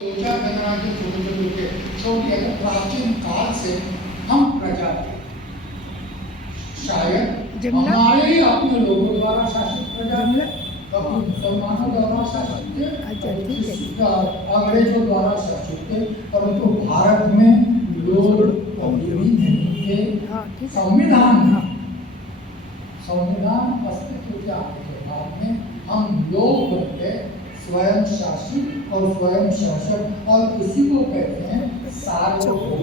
सोचा गणराज्य छोटे छोटे छोटी अगर प्राचीन काल से हम प्रजा थे, शायद हमारे ही अपने लोगों द्वारा शासित प्रजा थे, कभी मुसलमानों द्वारा शासित थे, अंग्रेजों द्वारा शासित थे, परंतु भारत में लोग कभी भी नहीं थे। संविधान अस्तित्व के आने के बाद में हम लोग बनके स्वयं शासित और स्वयं शासक, और इसी को कहते हैं सार्वभौम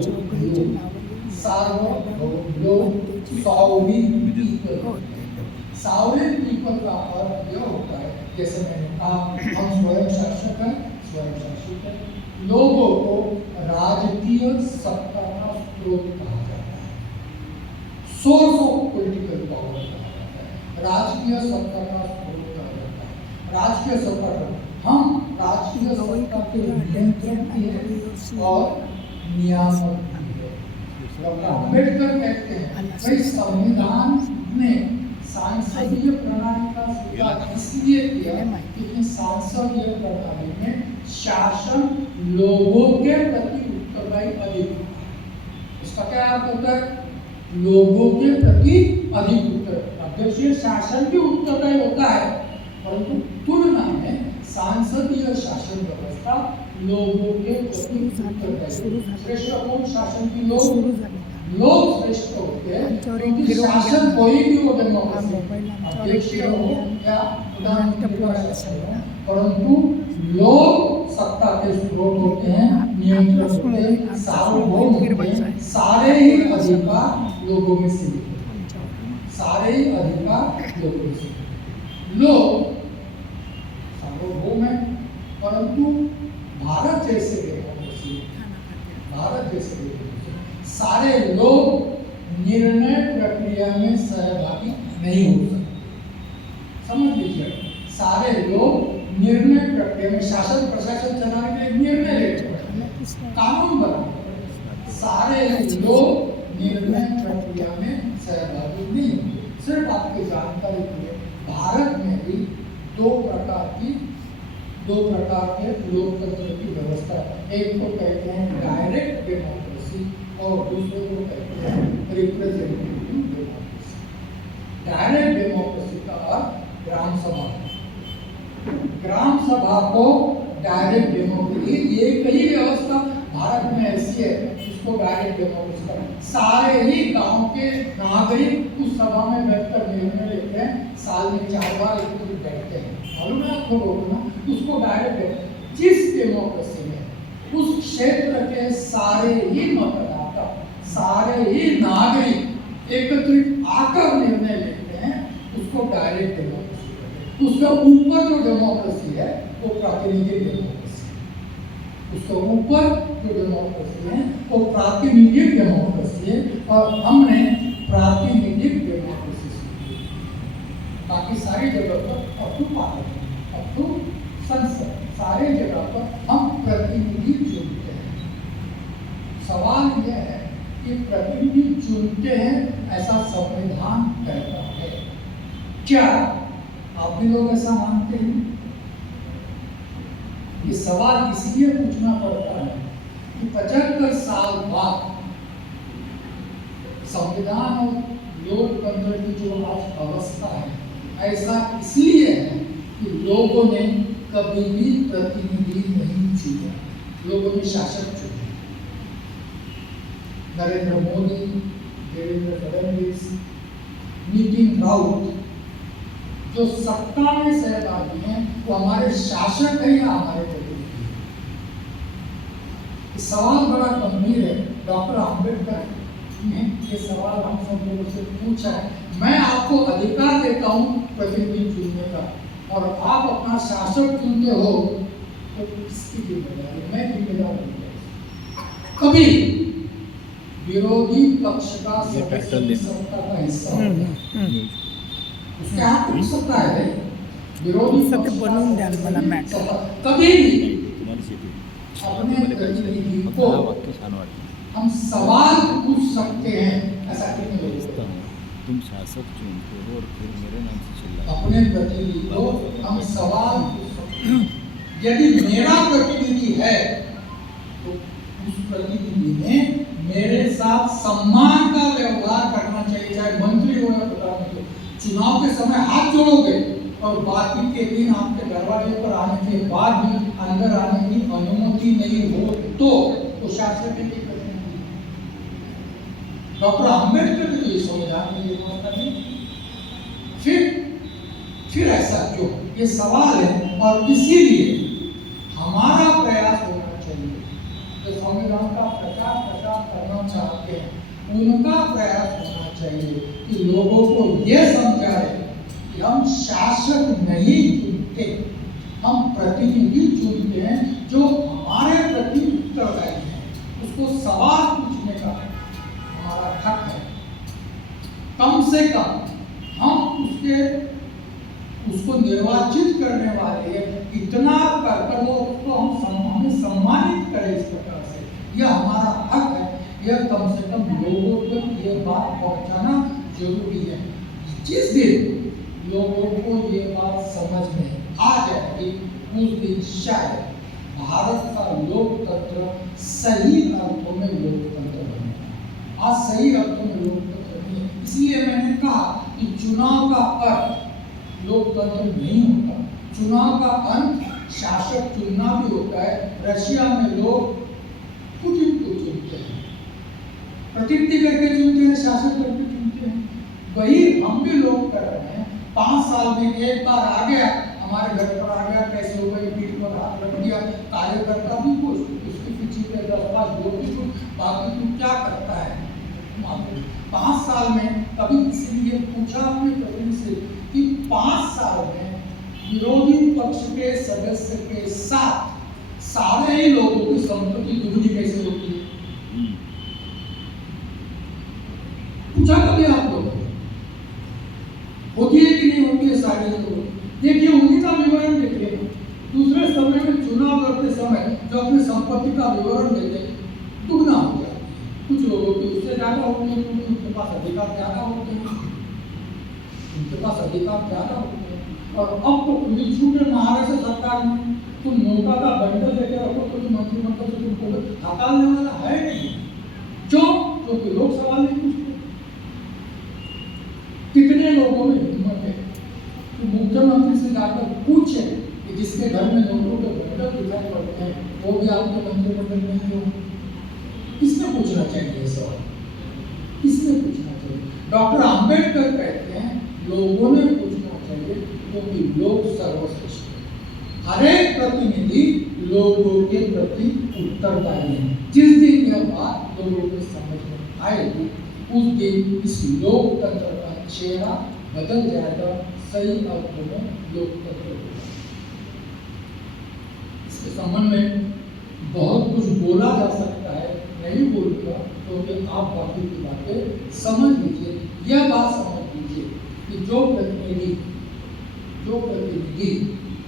सावरेन पीपल का अर्थ यह होता है, जैसे मैंने कहा, हम स्वयं शासक हैं, स्वयं शासित हैं। लोगों को राजकीय सत्ता का स्रोत कहा जाता है, सोर्स ऑफ पॉलिटिकल पावर कहा जाता है, राजकीय सत्ता का स्रोत कहा जाता है। राजकीय सत्ता हम राजकीय सत्ता के नियंत्रण की और नियामक भी है। डॉक्टर अम्बेडकर कहते हैं भाई संविधान ने सांसदीय प्रणाली का स्वीकार इसलिए किया क्योंकि सांसदीय प्रणाली में शासन लोगों के प्रति उत्तरदायी अधिक होता है। इसका क्या अर्थ होता है? लोगों के प्रति अधिक उत्तर, अध्यक्षीय शासन भी उत्तरदायी होता है, परंतु तुलना में सांसदीय शासन व्यवस्था लोगों के प्रति उत्तरदायी। श्रेष्ठ कौन शासन की? लोग श्रेष्ठ होते हैं, क्योंकि शासन कोई भी हो, डेमोक्रेसी अध्यक्षीय हो या प्रधानमंत्री का शासन हो, परंतु लोग सत्ता के स्रोत होते हैं, नियंत्रक होते हैं, सार्वभौम होते हैं। सारे ही अधिकार लोगों में सीमित होते हैं, सारे ही अधिकार लोगों में सीमित। लोग सार्वभौम है, परंतु भारत जैसे सारे लोग निर्णय प्रक्रिया में सहभागी नहीं हो सकते। समझ लीजिए, सारे लोग निर्णय प्रक्रिया में, शासन प्रशासन चलाने के लिए निर्णय लेते हैं, कानून बनाते, सारे लोग निर्णय प्रक्रिया में सहभागी नहीं होते। सिर्फ आपकी जानकारी के लिए, भारत में भी दो प्रकार के लोकतंत्र की व्यवस्था है। एक को कहते हैं डायरेक्ट डेमोक्रेसी और दूसरे को कहते हैं रिप्रेजेंटेटिव डेमोक्रेसी। डायरेक्ट डेमोक्रेसी का अर्थ ग्राम सभा, ग्राम सभा को डायरेक्ट डेमोक्रेसी, एक ही व्यवस्था भारत में ऐसी है जिसको डायरेक्ट डेमोक्रेसी का, सारे ही गांव के नागरिक उस सभा में बैठकर निर्णय लेते हैं, साल में 4 बार एकत्रित बैठते हैं, मालूम है आपको लोगों ना, उसको डायरेक्ट। जिस डेमोक्रेसी में उस क्षेत्र के सारे ही मतदाता, सारे ही नागरिक एकत्रित आकर निर्णय लेते हैं, उसको डायरेक्ट डेमोक्रेसी कहते हैं। उसके ऊपर जो डेमोक्रेसी है वो प्रातिनिधिक डेमोक्रेसी है, उसके ऊपर जो डेमोक्रेसी है वो प्रातिनिधिक डेमोक्रेसी है, और हमने प्रातिनिधिक डेमोक्रेसी सीखी। बाकी सारी जगह पर अप टू संसद, सारे जगह पर हम प्रतिनिधि चुनते हैं। सवाल यह है कि प्रतिनिधि चुनते हैं ऐसा संविधान कहता है, क्या आप भी लोग ऐसा मानते हैं? ये सवाल इसलिए पूछना पड़ता है कि 75 साल बाद संविधान और लोकतंत्र की जो आज अवस्था है, ऐसा इसलिए है कि लोगों ने कभी भी प्रतिनिधि नहीं चुना, लोगों ने शासक चुने। नरेंद्र मोदी, देवेंद्र फडणवीस, नितिन राउत जो सत्ता में सहभागी हैं, वो हमारे शासक है या हमारे प्रतिनिधि? सवाल बड़ा गंभीर है। डॉक्टर अम्बेडकर ने ये सवाल हम सब लोगों से पूछा है। मैं आपको अधिकार देता हूँ प्रतिनिधि चुनने का, और आप अपना शासक चुनते हो, तो किसकी जिम्मेदारी? मैं जिम्मेदार हूँ। कभी विरोधी पक्ष का सदस्य सत्ता का हिस्सा होता है, उसके हाथ में सत्ता है, विरोधी पक्ष कभी अपने प्रतिनिधि को हम सवाल पूछ सकते हैं, ऐसा क्यों नहीं? तुम शासक चुनते हो और फिर मेरे नाम से चिल्लाते हो। अपने प्रतिनिधि को हम सवाल पूछ सकते हैं। यदि मेरा प्रतिनिधि है प्रतिनिधि ने मेरे साथ सम्मान का व्यवहार करना चाहिए, चाहे मंत्री हो या प्रधानमंत्री। चुनाव के समय हाथ जोड़ोगे और बाकी के दिन आपके दरवाजे पर आने के बाद भी अंदर आने की अनुमति नहीं हो तो शासन में क्या करेंगे? डॉक्टर अम्बेडकर ने तो ये संविधान में ये व्यवस्था दी। फिर ऐसा क्यों? ये सवाल है। और इसीलिए हमारा प्रयास होना चाहिए, जो संविधान का प्रचार करना चाहते हैं उनका प्रयास होना चाहिए कि लोगों को ये समझाए कि हम शासक नहीं चुनते, हम प्रतिनिधि चुनते हैं जो हमारे प्रति उत्तरदायी है। उसको सवाल पूछने का हमारा हक है। कम से कम हम उसको निर्वाचित करने वाले इतना कर वो उसको हमें सम्मानित करें इस प्रकार से, यह हमारा हक है। यह कम से कम लोगों तक ये बात पहुंचाना जरूरी है। जिस दिन लोगों को ये बात समझ में आ जाएगी उस दिन शायद भारत का लोकतंत्र सही अर्थों में लोकतंत्र बनेगा। आज सही अर्थों में लोकतंत्र नहीं है। इसलिए मैंने कहा कि चुनाव का अर्थ लोकतंत्र नहीं होता। चुनाव का अंत शासक चुनना भी होता है। रशिया में लोग पुतिन को चुनते हैं, प्रतिनिधि करके चुनते हैं, शासक करके चुनते हैं। वही हम भी लोग कर रहे हैं। 5 साल में एक बार आ गया, हमारे घर पर आ गया, कैसे हो गई, पीठ पर हाथ रख दिया, कार्यकर्ता भी कुछ, उसके पीछे 10-5 लोग भी कुछ, बाकी तू क्या करता है? 5 साल में कभी किसी ने ये पूछा अपने प्रतिनिधि से कि 5 साल में विरोधी पक्ष के सदस्य के साथ सारे ही लोगों की संपत्ति दुगनी कैसे होती है? पूछा कभी आप लोग? होती है कि नहीं होती है? सारे लोग देखिए, उन्हीं का विवरण देखिए। दूसरे समय में चुनाव करते समय जो अपनी संपत्ति का विवरण देते दुगना हो जाता है। कुछ लोगों की उससे ज्यादा होती है, क्योंकि उनके पास अधिकार ज्यादा होते हैं, और अब तो छूटे महाराष्ट्र सरकार में तुम नोटा का बंडल लेकर रखो तो मंत्रिमंडल से तुमको हटाने वाला है नहीं। क्यों? क्योंकि लोग सवाल नहीं पूछते। कितने लोगों में हिम्मत है कि मुख्यमंत्री से जाकर पूछे कि जिसके घर में नोटों के बंडल दिखाई पड़ते हैं वो भी आपके मंत्रिमंडल में ही हो? किसने पूछना चाहिए सवाल? किसने पूछना चाहिए? डॉक्टर अम्बेडकर कहते हैं लोगों ने पूछना चाहिए, क्योंकि लोग सर्वश्रेष्ठ हैं। हर एक प्रतिनिधि लोगों के प्रति उत्तरदायी है। जिस दिन यह बात लोगों को समझ में आएगी उस दिन इस लोकतंत्र का चेहरा बदल जाएगा, सही अर्थों में लोकतंत्र होगा। इसके संबंध में बहुत कुछ बोला जा सकता है, नहीं बोलूंगा क्योंकि आप बाकी की बातें समझ लीजिए। यह बात समझ लीजिए कि जो प्रतिनिधि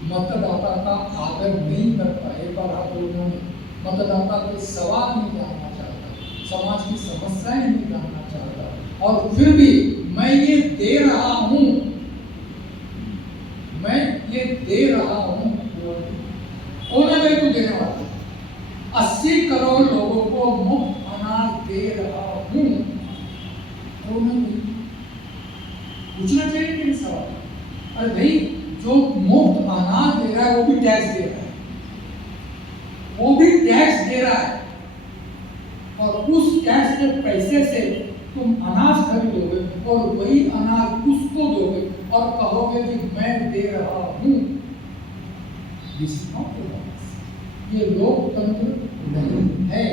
मतदाता का आदर नहीं कर पाए, पर आप लोगों ने मतदाता के सवाल नहीं जानना चाहता, समाज की समस्याएं नहीं जानना चाहता, और फिर भी मैं ये दे रहा हूं, कौन है मेरे को देने वाला? 80 करोड़ लोगों को मुफ्त अनाज दे रहा हूं, कौन है? पूछना चाहिए कि सवाल। अरे भाई, जो मुफ्त अनाज दे रहा है वो भी टैक्स दे रहा है, और उस टैक्स के पैसे से तुम अनाज खरीदोगे और वही अनाज उसको दोगे और कहोगे कि मैं दे रहा हूं। ये लोकतंत्र नहीं है।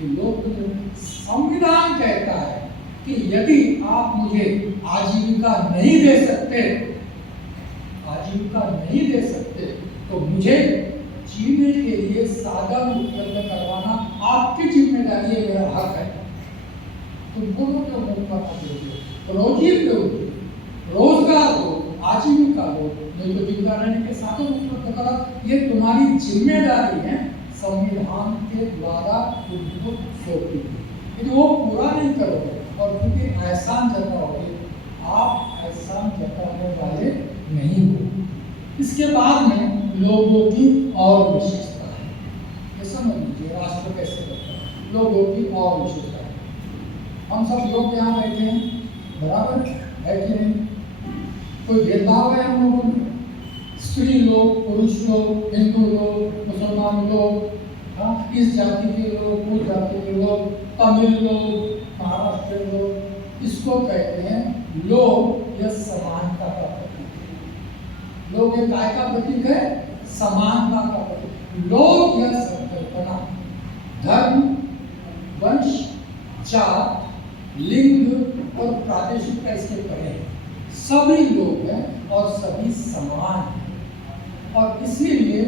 ये लोकतंत्र, संविधान कहता है कि यदि आप मुझे आजीविका नहीं दे सकते तो मुझे जीने के लिए साधन उपलब्ध करवाना आपकी जिम्मेदारी है, मेरा हक है। तुम बोलो क्यों मौका दोगे? रोजी पे रोजगार हो, आजीविका हो, नहीं तो जिंदा रहने के साधन उपलब्ध करा, ये तुम्हारी जिम्मेदारी है, संविधान के द्वारा तुमको सौंपी गई। यदि वो पूरा नहीं करोगे और क्योंकि एहसान जताओगे, आप एहसान जताने वाले नहीं हो। इसके बाद में लोगों की और विशेषता है, ये समझ लीजिए। समझिए राष्ट्र कैसे बनता है, लोगों की और विशेषता। हम सब लोग यहाँ बैठे हैं, बराबर है कि नहीं? कोई भेदभाव है हम लोगों में? स्त्री लोग, पुरुष लोग, हिंदू लोग, मुसलमान लोग, हाँ, इस जाति के लोग, उस जाति के लोग, तमिल लोग, महाराष्ट्र लोग, इसको कहते हैं लोग। यह समानता का प्रतीक है। लोग ये काय का प्रतीक है? समानता का प्रतीक। लोग यह संकल्पना धर्म, वंश, जात, लिंग और प्रादेशिकता इसके परे है। सभी लोग हैं और सभी समान हैं, और इसीलिए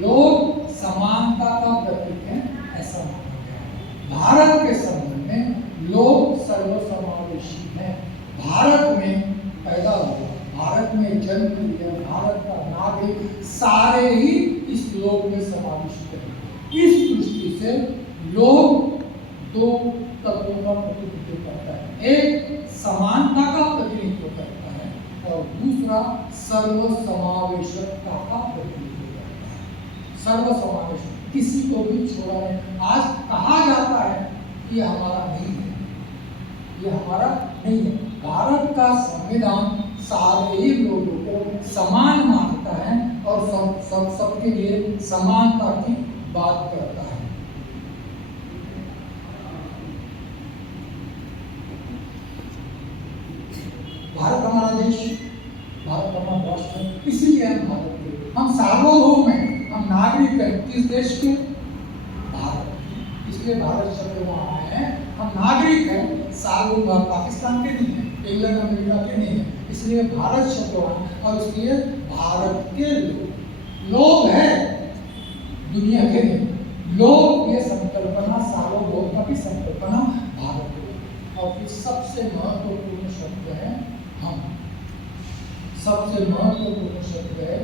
लोग समानता का प्रतीक है, ऐसा माना गया है। भारत के संबंध में लोग सर्वसमावेशी हैं। भारत में पैदा हुआ, भारत में जन्म लिया, भारत का नागरिक सारे ही इस लोग में समाविष्ट हैं। इस दृष्टि से लोग दो तत्वों का प्रतिनिधित्व करता है, एक समानता का प्रतिनिधित्व करता है और दूसरा सर्वसमावेशकता का प्रतिनिधित्व करता है। सर्वसमावेशक, किसी को भी छोड़ा नहीं। आज कहा जाता है कि ये हमारा नहीं है, ये हमारा नहीं है। भारत का संविधान सारे ही लोगों को समान मानता है और सबके लिए समानता की बात करता है। भारत हमारा देश, भारत हमारा राष्ट्र, इसीलिए हम भारत के, हम सार्वभौम हैं, हम नागरिक हैं। किस देश के? भारत। इसलिए भारत शब्द वहाँ आया है। हम नागरिक हैं, सार्वभौम, पाकिस्तान के नहीं है, इंग्लैंड अमेरिका के नहीं है, इसलिए भारत शब्द वहाँ। और इसलिए भारत के लोग हैं, दुनिया के नहीं। लोग ये संकल्पना, सार्वभौम का भी संकल्पना भारत की। और फिर सबसे महत्वपूर्ण शब्द है हम। सबसे महत्वपूर्ण शब्द है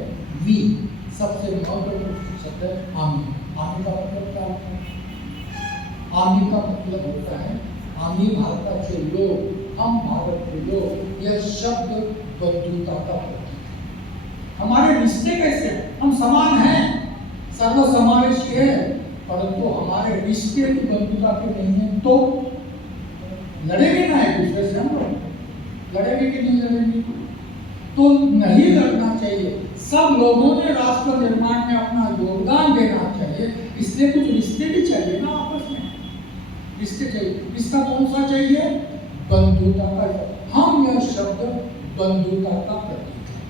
वी। सबसे महत्वपूर्ण शब्द है आमी। आमी का मतलब क्या होता है? आमी का मतलब होता है, आमी भारताचे लोग, हम भारत के लोग। यह शब्द बंधुता का प्रतीक है। हमारे रिश्ते कैसे? हम समान हैं, सर्वसमावेशी है, परंतु हमारे रिश्ते भी बंधुता के नहीं है। तो लड़ेंगे ना एक दूसरे से, हम लोग लड़ेंगे कि नहीं लड़ेंगे? तो नहीं लड़ना चाहिए। सब लोगों ने राष्ट्र निर्माण में अपना योगदान देना चाहिए, इसलिए कुछ रिश्ते भी चाहिए ना आपस में, रिश्ते चाहिए। रिश्ता कौन सा चाहिए? बंधुता का। हम यह शब्द बंधुता का प्रतीक है।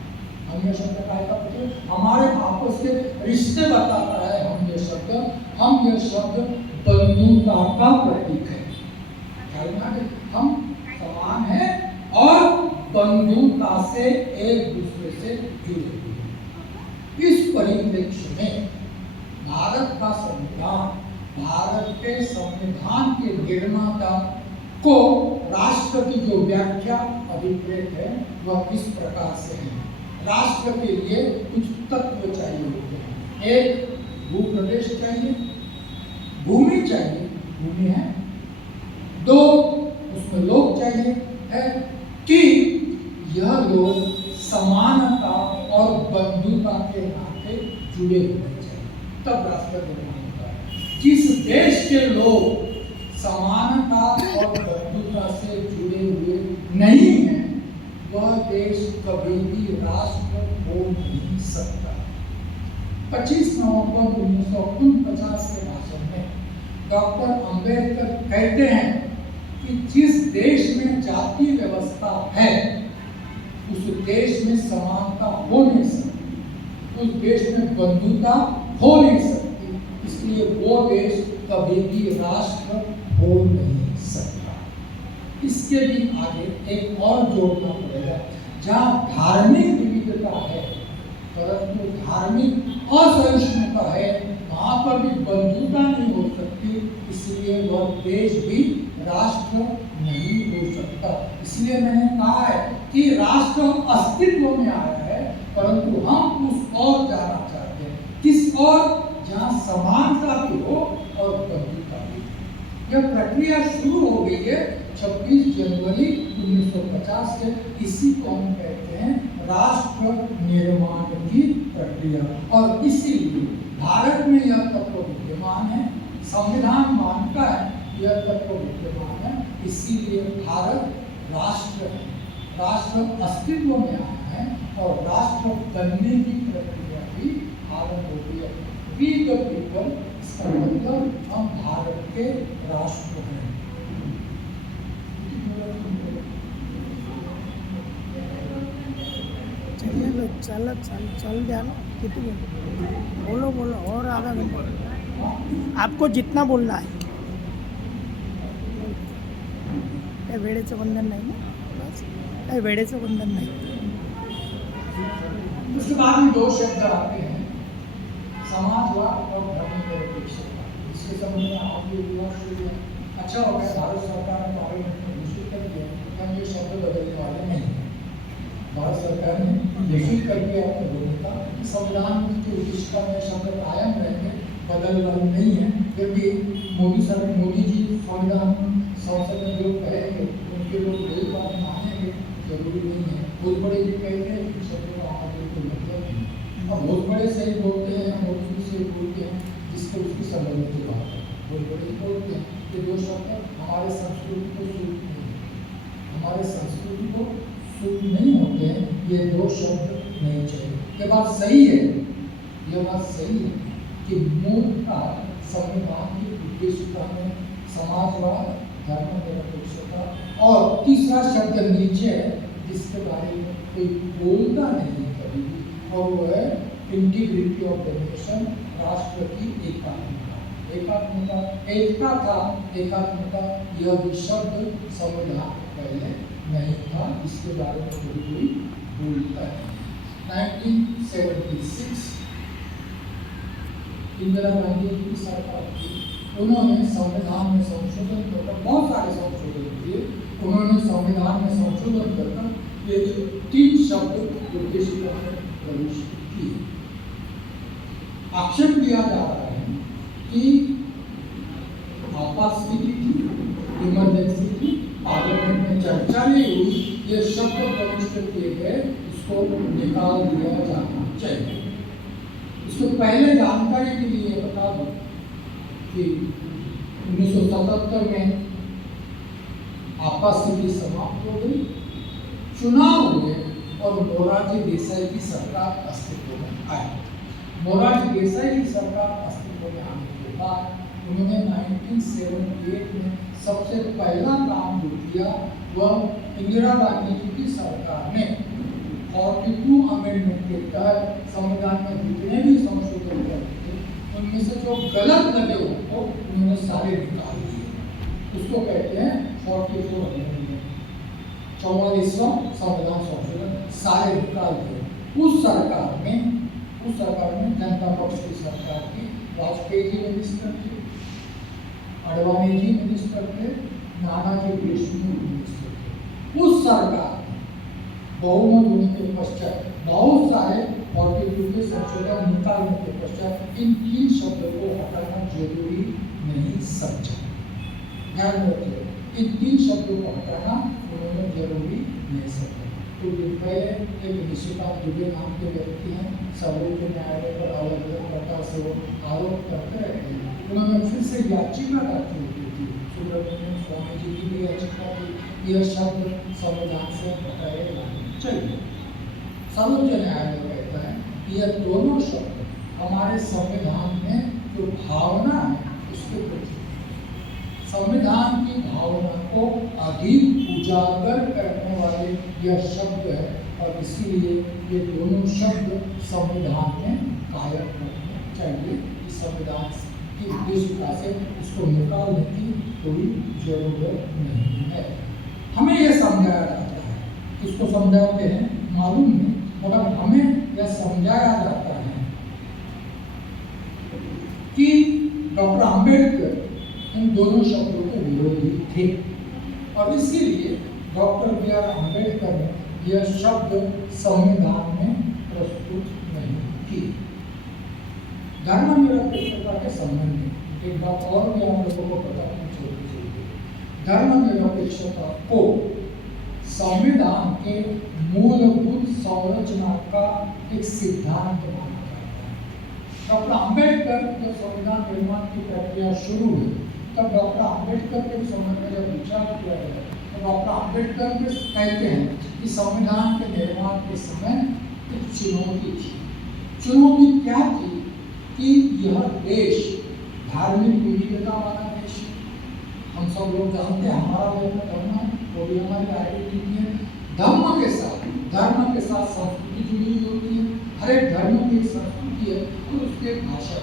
हम यह शब्द का प्रतीक, हमारे आपस के रिश्ते बताता है। हम यह शब्द बंधुता का प्रतीक है। हम समान हैं और बंधुता से एक दूसरे से जुड़े हुए। इस परिप्रेक्ष्य में भारत का संविधान, भारत के संविधान के निर्माता को राष्ट्र की जो व्याख्या अभिप्रेत है वह किस प्रकार से है। राष्ट्र के लिए कुछ तत्व चाहिए होते हैं। एक, भूप्रदेश चाहिए, भूमि चाहिए, भूमि है। दो, उसमें लोग चाहिए है कि यह लोग समानता और बंधुता के नाते जुड़े होने चाहिए, तब राष्ट्र निर्माण होता है। जिस देश के लोग समानता और बंधुता से जुड़े हुए नहीं हैं, वह देश कभी भी राष्ट्र हो नहीं सकता। 25 नवंबर 1949 के भाषण में डॉक्टर अंबेडकर कहते हैं कि जिस देश में जाति व्यवस्था है उस देश में समानता हो नहीं सकती, उस देश में बंधुता हो नहीं सकती, इसलिए वो देश कभी भी राष्ट्र हो नहीं सकता। इसके भी आगे एक और जोड़ना पड़ेगा, जहाँ धार्मिक विविधता है परंतु धार्मिक असहिष्णुता है, वहाँ पर भी बंधुता नहीं हो सकती, इसलिए वह देश भी राष्ट्र नहीं हो सकता। इसलिए मैंने कहा है कि राष्ट्र अस्तित्व में आया है, परंतु हम उस ओर जाना चाहते हैं। किस ओर? जहाँ समानता भी हो और बंधुता भी। यह प्रक्रिया शुरू हो गई है 26 जनवरी 1950 से। इसी को हम कहते हैं राष्ट्र निर्माण की प्रक्रिया। और इसीलिए भारत में यह तत्व विद्यमान है, संविधान मानता है यह तत्व विद्यमान है, इसीलिए भारत राष्ट्र है, राष्ट्र अस्तित्व में आया है और राष्ट्र बनने की प्रक्रिया भी आरंभ होती है। वी द पीपल, इसका मतलब हम भारत के राष्ट्र हैं। चलने लो, चल दिया ना, कितनी बोलो और आधा घंटा आपको जितना बोलना है। काही वेळेचं बंधन नाही ना, बस काही वेळेचं बंधन नाही। उसके बाद में दो शब्द आते हैं, समाजवाद और धर्मनिरपेक्षता। इसके संबंध में आप भी अच्छा हो गया भारत सरकार ने पार्लियामेंट में घोषित कर दिया कि हम ये शब्द बदलने वाले नहीं हैं। भारत सरकार ने घोषित कर दिया अपने भूमिका कि संविधान की उद्देशिका में शब्द कायम रहेंगे, बदलना नहीं है। फिर भी मोदी जी संविधान संसद में जो कहेंगे उनके लोग वही बात मानेंगे, जरूरी नहीं है। बहुत बड़े भी कहते हैं कि शब्द का हमारे कोई मतलब नहीं, अब बहुत बड़े सही बोलते हैं, मोदी जी सही बोलते हैं, जिसको उसकी समझने की बात है। बहुत बड़े बोलते हैं कि दो शब्द हमारे संस्कृति को सूट नहीं, हमारे संस्कृति को सूट नहीं होते हैं, ये दो शब्द नहीं चाहिए। ये बात सही है, ये बात सही है कि मूलतः संविधान की उद्देशिका में समाजवाद, धर्मनिरपेक्षता और तीसरा शब्द नीचे है जिसके बारे में कोई बोलता नहीं है कभी भी, और वो है इंटीग्रिटी ऑफ द नेशन, राष्ट्र की एकात्मता। एकता था, एकात्मता, यह भी शब्द संविधान पहले नहीं था, इसके बारे में कोई बोलता है। 1976 इंदिरा गांधी की सरकार थी, उन्होंने संविधान में संशोधन कर, बहुत सारे संशोधन किए, उन्होंने संविधान में संशोधन कर ये 3 शब्द उद्देशिका में प्रविष्ट किए। आक्षेप किया जा रहा है कि आपात स्थिति थी, इमरजेंसी थी, पार्लियामेंट में चर्चा नहीं हुई, ये शब्द प्रविष्ट किए गए, इसको निकाल दिया जाना चाहिए। इसको पहले जानकारी के लिए बता दूं कि 1977 में आपात स्थिति समाप्त हो गई, चुनाव हुए और मोरारजी देसाई की सरकार अस्तित्व में आई। मोरारजी देसाई की सरकार अस्तित्व में आने के बाद उन्होंने 1978 में सबसे पहला काम जो किया वह इंदिरा गांधी जी की सरकार ने 42 अमेंडमेंट के तहत संविधान में जितने भी संशोधन करे थे उनमें से जो गलत लगे उनको उन्होंने सारे निकाल दिए। उसको कहते हैं 44 अमेंडमेंट, 44वां संविधान संशोधन, सारे निकाल दिए। उस सरकार में जनता पक्ष की सरकार थी, वाजपेयी जी मिनिस्टर थे, अडवाणी जी मिनिस्टर थे, नानाजी देशमुख मिनिस्टर थे। उस सरकार बहुमत होने के पश्चात बहुत सारे 42 के संशोधन निकालने के पश्चात इन 3 शब्दों को हटाना जरूरी नहीं समझा। ध्यान रखिए, इन 3 शब्दों को हटाना उन्होंने जरूरी नहीं समझा। तो दिन पहले एक निशिकांत दुबे नाम के व्यक्ति हैं, सर्वोच्च न्यायालय पर अलग अलग प्रकार से वो आरोप करते रहते हैं। उन्होंने फिर से याचिका दाखिल की थी, सुब्रमण्यम स्वामी जी की भी याचिका थी, यह शब्द संविधान से हटाए जाने चाहिए। सर्वोच्च न्यायालय कहता है कि यह दोनों शब्द हमारे संविधान में जो भावना है उसके प्रति, संविधान की भावना को अधिक उजागर करने वाले यह शब्द है और इसीलिए ये दोनों शब्द संविधान में कायम रखने चाहिए। इस संविधान की उद्देशिका से इसको निकालने की कोई जरूरत नहीं है। हमें यह समझाया जाता है, इसको समझाते हैं मालूम नहीं, मगर हमें यह समझाया जाता है कि डॉक्टर अंबेडकर इन दोनों शब्दों के विरोधी थे और इसीलिए डॉक्टर बी.आर. अंबेडकर ने यह शब्द संविधान में प्रस्तुत नहीं की। धर्मनिरपेक्षता के संबंध में एक बात और भी आप लोगों को पता होनी चाहिए, धर्मनिरपेक्षता को संविधान के मूलभूत संरचना का एक सिद्धांत माना जाता है। डॉक्टर आम्बेडकर जब संविधान निर्माण की प्रक्रिया शुरू हुई तब डॉक्टर आम्बेडकर के समय में जब विचार किया गया तो डॉक्टर आम्बेडकर भी कहते हैं कि संविधान के निर्माण के समय एक चुनौती थी। चुनौती क्या थी कि यह देश धार्मिक विविधता वाला देश है। हम सब लोग जानते हैं हमारा जो धर्म है वो भी हमारी आइडेंटिटी है। धर्म के साथ संस्कृति जुड़ी हुई होती है। हर एक धर्म की एक संस्कृति है और उसकी एक भाषा है।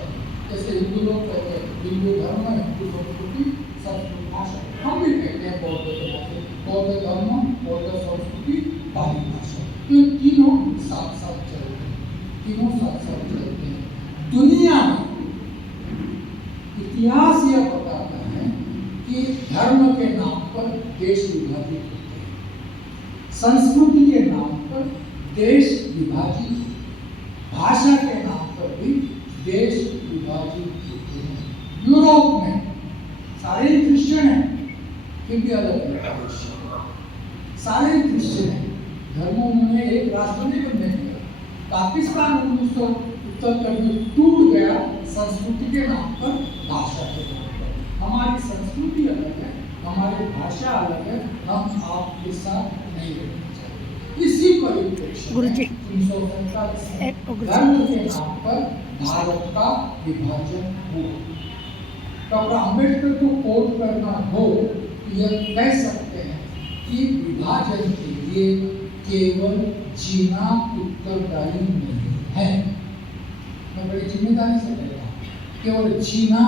जैसे हिंदू लोग कहते हैं हिंदू धर्म है, हिंदू संस्कृति, संस्कृत भाषा। हम भी कहते हैं बौद्ध धर्म, बौद्ध संस्कृति, पाली भाषा। तो तीनों साथ साथ चलते हैं। दुनिया में इतिहास यह बताता है कि धर्म के नाम पर देश विभाजित होते हैं, संस्कृति के नाम पर देश विभाजित, भाषा के नाम पर भी देश विभाजित होते हैं। यूरोप में सारे क्रिश्चियन हैं फिर भी अलग अलग देश, सारे क्रिश्चियन हैं, धर्मों में एक राष्ट्र नहीं बनने दिया। पाकिस्तान 1971 में टूट गया संस्कृति के नाम पर, भाषा के नाम पर। हमारी संस्कृति अलग है, हमारी भाषा अलग है, हम आपके साथ नहीं रहना चाहते। इसी परिप्रेक्ष्य में 1947 में धर्म के नाम पर भारत का विभाजन हुआ। डॉक्टर आम्बेडकर को कोट करना हो तो यह कह सकते हैं कि विभाजन के लिए केवल जीना उत्तरदायी नहीं है। मैं बड़ी जिम्मेदारी से कह रहा हूँ, केवल जीना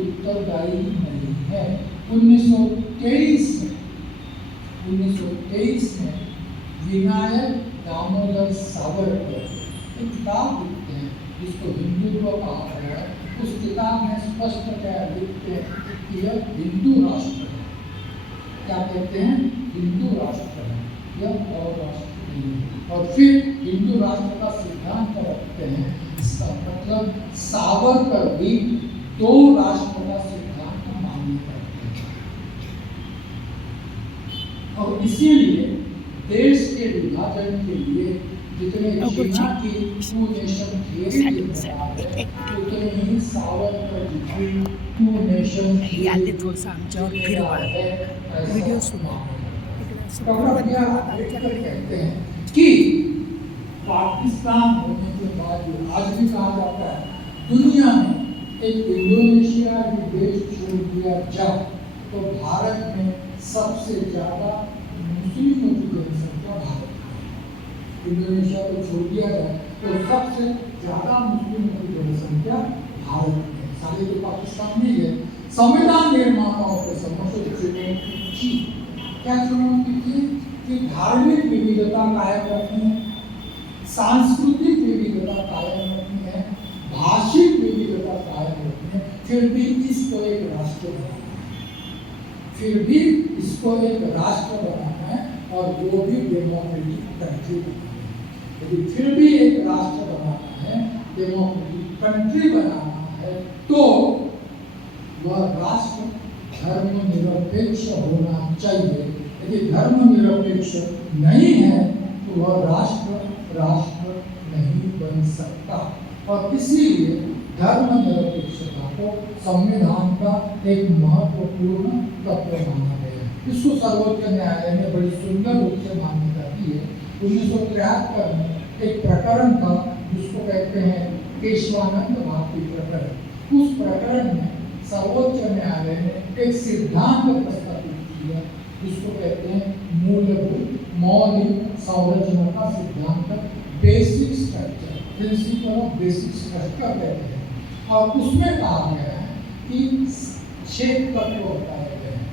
उत्तरदायी नहीं है। 1923 में विनायक दामोदर सावरकर एक किताब लिखते हैं जिसको हिंदुत्व कहा गया है। उस किताब में स्पष्टतया लिखते हैं कि यह हिंदू राष्ट्र है। क्या कहते हैं? हिंदू राष्ट्र है, यह और राष्ट्र नहीं है। और फिर हिंदू राष्ट्र का सिद्धांत रखते हैं। इसका मतलब सावरकर भी दो राष्ट्र का सिद्धांत मान्य करते हैं। और इसीलिए देश के विभाजन के लिए जितने चीना की टू नेशन थियरी उतने ही सावरकर जी की टू नेशन याले थोड़ा आमच्या और फिर वीडियो सुना कहते हैं कि पाकिस्तान होने के बाद आज भी कहा जाता है दुनिया में एक इंडोनेशिया भी देश छोड़ दिया जाए तो भारत में सबसे ज्यादा मुस्लिमों की जनसंख्या भारत में। इंडोनेशिया को छोड़ दिया जाए तो सबसे ज्यादा मुस्लिमों की जनसंख्या भारत में। सारे तो पाकिस्तान नहीं है। संविधान निर्माताओं के समक्ष चुनौती की क्या चुनौती थी कि धार्मिक विविधता कायम रखनी है, सांस्कृतिक विविधता कायम रखनी है, भाषिक विविधता कायम रखनी है, फिर भी इसको एक राष्ट्र बनाना है और वो भी डेमोक्रेटिक कंट्री बनाना है। यदि फिर भी एक राष्ट्र बनाना है, डेमोक्रेटिक कंट्री बनाना है तो वह राष्ट्र धर्मनिरपेक्ष होना चाहिए। यदि धर्मनिरपेक्ष नहीं है तो वह राष्ट्र नहीं बन सकता। और इसीलिए धर्मनिरपेक्षता को संविधान का एक महत्वपूर्ण तत्व माना गया है। इसको सर्वोच्च न्यायालय ने बड़ी सुंदर रूप से मान्यता दी है। 1973 में एक प्रकरण था जिसको कहते हैं केशवानंद भारती प्रकरण। उस प्रकरण में सर्वोच्च न्यायालय ने एक सिद्धांत प्रस्तावित किया जिसको कहते हैं मूलभूत मौलिक संरचना का सिद्धांत, basic structure, principle of basic structure कहते हैं। और उसमें कहा गया है कि 6 तत्व बताए गए हैं।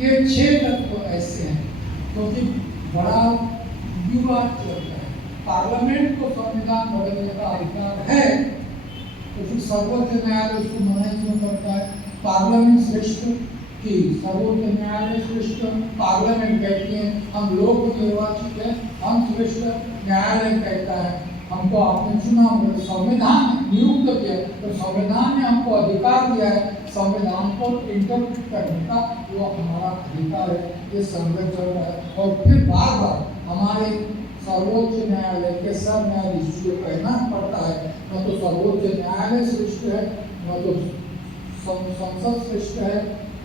ये 6 तत्व ऐसे हैं क्योंकि बड़ा विवाद चलता है। पार्लियामेंट को संविधान बदलने का अधिकार है तो फिर सर्वोच्च न्यायालय उसको मना क्यों करता है? पार्लियामेंट श्रेष्ठ कि सर्वोच्च न्यायालय श्रेष्ठ? पार्लियामेंट कहती है हम लोग निर्वाचित है, हम श्रेष्ठ। न्यायालय कहता है हमको आपने चुना, संविधान नियुक्त किया तो संविधान ने हमको अधिकार दिया है, संविधान को इंटरप्रेट करने का वो हमारा अधिकार है। ये संघर्ष चल रहा है और फिर बार बार हमारे सर्वोच्च न्यायालय के सब न्यायाधीशों को कहना पड़ता है, न तो सर्वोच्च न्यायालय श्रेष्ठ है, न तो संसद श्रेष्ठ है,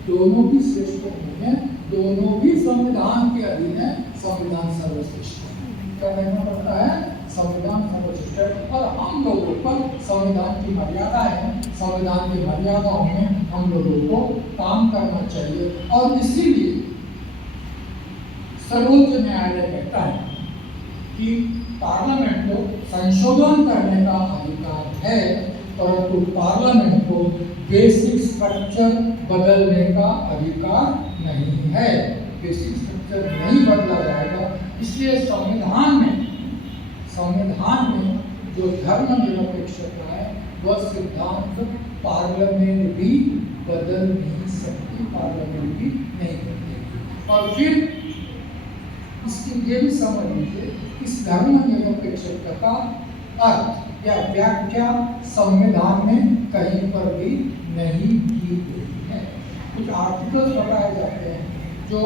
दोनों भी श्रेष्ठ नहीं है, दोनों भी संविधान के अधीन है, संविधान सर्वश्रेष्ठ है। क्या कहना पड़ता है? संविधान सर्वश्रेष्ठ है। और हम लोगों पर संविधान की मर्यादा है, संविधान की मर्यादाओं में हम लोगों को काम करना चाहिए। और इसीलिए सर्वोच्च न्यायालय कहता है कि पार्लियामेंट को संशोधन करने का अधिकार है, परंतु पार्लियामेंट को बेसिक स्ट्रक्चर बदलने का अधिकार नहीं है। बेसिक स्ट्रक्चर नहीं बदला जाएगा। इसलिए संविधान में जो धर्मनिरपेक्षता है वह सिद्धांत पार्लियामेंट भी बदल नहीं सकती, पार्लियामेंट भी नहीं बदलेगी। और फिर इसकी ये भी समझ लीजिए, इस धर्मनिरपेक्षता का अर्थ या व्याख्या संविधान में कहीं पर भी नहीं की गई है। कुछ आर्टिकल्स बताए जाते हैं जो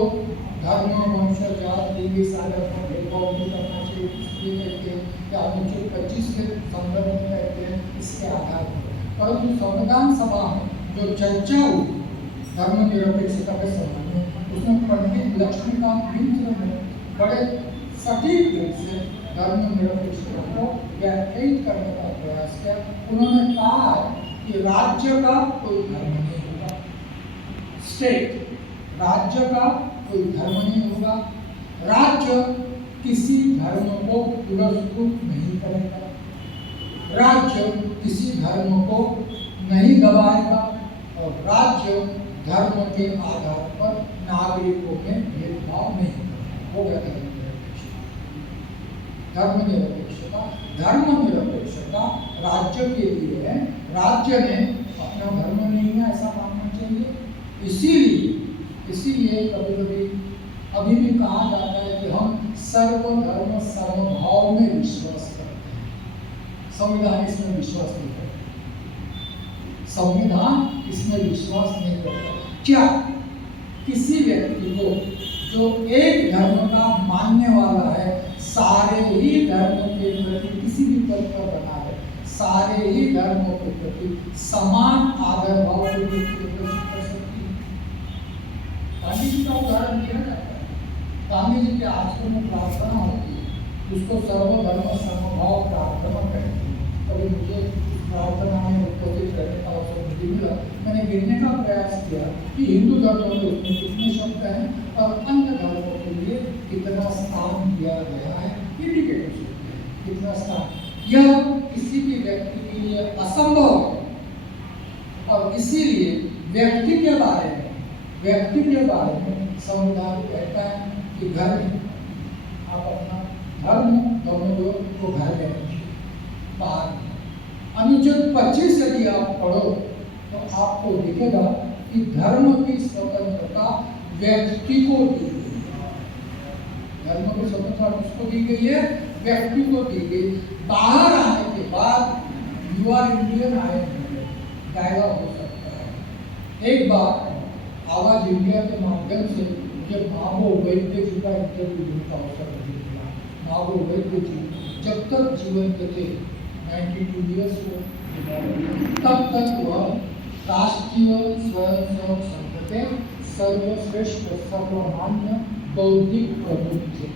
धर्म, वंश, जात, लिंग, सागर को भेदभाव नहीं करना चाहिए, इसलिए कहते हैं कि अनुच्छेद 25 के संदर्भ में कहते हैं इसके आधार पर। परंतु संविधान सभा में जो चर्चा हुई धर्मनिरपेक्षता के संबंध में, उसमें पंडित लक्ष्मीकांत मिश्र ने बड़े सटीक रूप से धर्मनिरपेक्षता को व्याख्यायित करने का प्रयास किया। उन्होंने कहा कि राज्य का कोई धर्म नहीं होगा, स्टेट राज्य का कोई धर्म नहीं होगा, राज्य किसी धर्म को पुरस्कृत नहीं करेगा, राज्य किसी धर्म को नहीं दबाएगा, और राज्य धर्म के आधार पर नागरिकों में भेदभाव नहीं करेगा। हो गया धर्मनिरपेक्षता। धर्मनिरपेक्षता राज्य के लिए है, राज्य ने अपना धर्म नहीं है ऐसा मानना चाहिए। इसीलिए कभी कभी अभी भी कहा जाता है कि हम सर्वधर्म समभाव में विश्वास करते हैं। संविधान इसमें विश्वास नहीं करता, संविधान इसमें विश्वास नहीं करता। क्या किसी व्यक्ति को जो एक धर्म का मानने वाला है, सारे ही धर्म के प्रति किसी भी पद पर बना है, सारे ही धर्मों के प्रति समान आदर भाव को प्रदर्शित कर सकती है? गांधी जी का उदाहरण दिया जाता है। गांधी जी के आश्रम में प्रार्थना होती है, उसको सर्वधर्म समभाव प्रार्थना कहते हैं। कभी मुझे प्रार्थना में उत्तेजित करने का अवसर नहीं मिला, मैंने गिनने का प्रयास किया कि हिंदू धर्म में उसमें कितने शब्द हैं और अन्य धर्मों के लिए कितना स्थान दिया गया है, इंडिकेटर कितना स्थान। यह किसी भी व्यक्ति के लिए असंभव है, और इसीलिए व्यक्ति के बारे में संविधान कहता है कि घर में आप अपना धर्म दोनों लोग को घर में रखिए, बाहर। अनुच्छेद 25 यदि आप पढ़ो तो आपको दिखेगा कि धर्म की स्वतंत्रता व्यक्ति को दी गई है। धर्म की स्वतंत्रता किसको दी गई है? व्यक्ति को दी गई। बाहर आने के बाद you are Indian, I am Indian dialogue हो सकता है। एक बार आवाज इंडिया के माध्यम से मुझे माधो वैद्य जी का इंटरव्यू देने का अवसर मिला। माधो वैद्य जी जब तक जीवंत थे, 92 ईयर्स को, तब तक वह राष्ट्रीय स्वयंसेवक संघ के सर्वश्रेष्ठ सर्वमान्य बौद्धिक प्रमुख थे।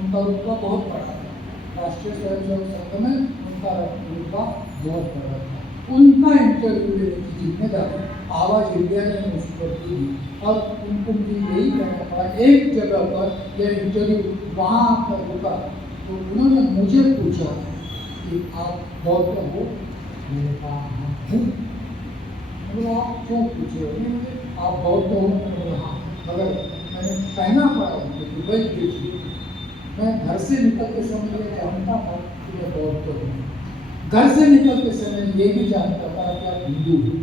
उनका रुतबा बहुत बड़ा था, राष्ट्रीय स्वयंसेवक संघ में उनका रुतबा बहुत बड़ा था। उनका इंटरव्यू लेने की जिम्मेदारी आवाज इंडिया ने उस पर दी और उनको यही कहना पड़ा। एक जगह पर यह इंटरव्यू वहाँ आकर रुका तो उन्होंने मुझे पूछा कि आप बौद्ध हो? मैंने कहा हाँ हूँ। आप क्यों पूछे हो? मुझे आप बौद्ध हो? हाँ। मगर मैंने कहना पड़ा उनको कि भाई देखिए, मैं घर से निकलते समय ये जानता था कि मैं बौद्ध हूँ, घर से निकलते समय ये भी जानता था कि आप हिंदू हो,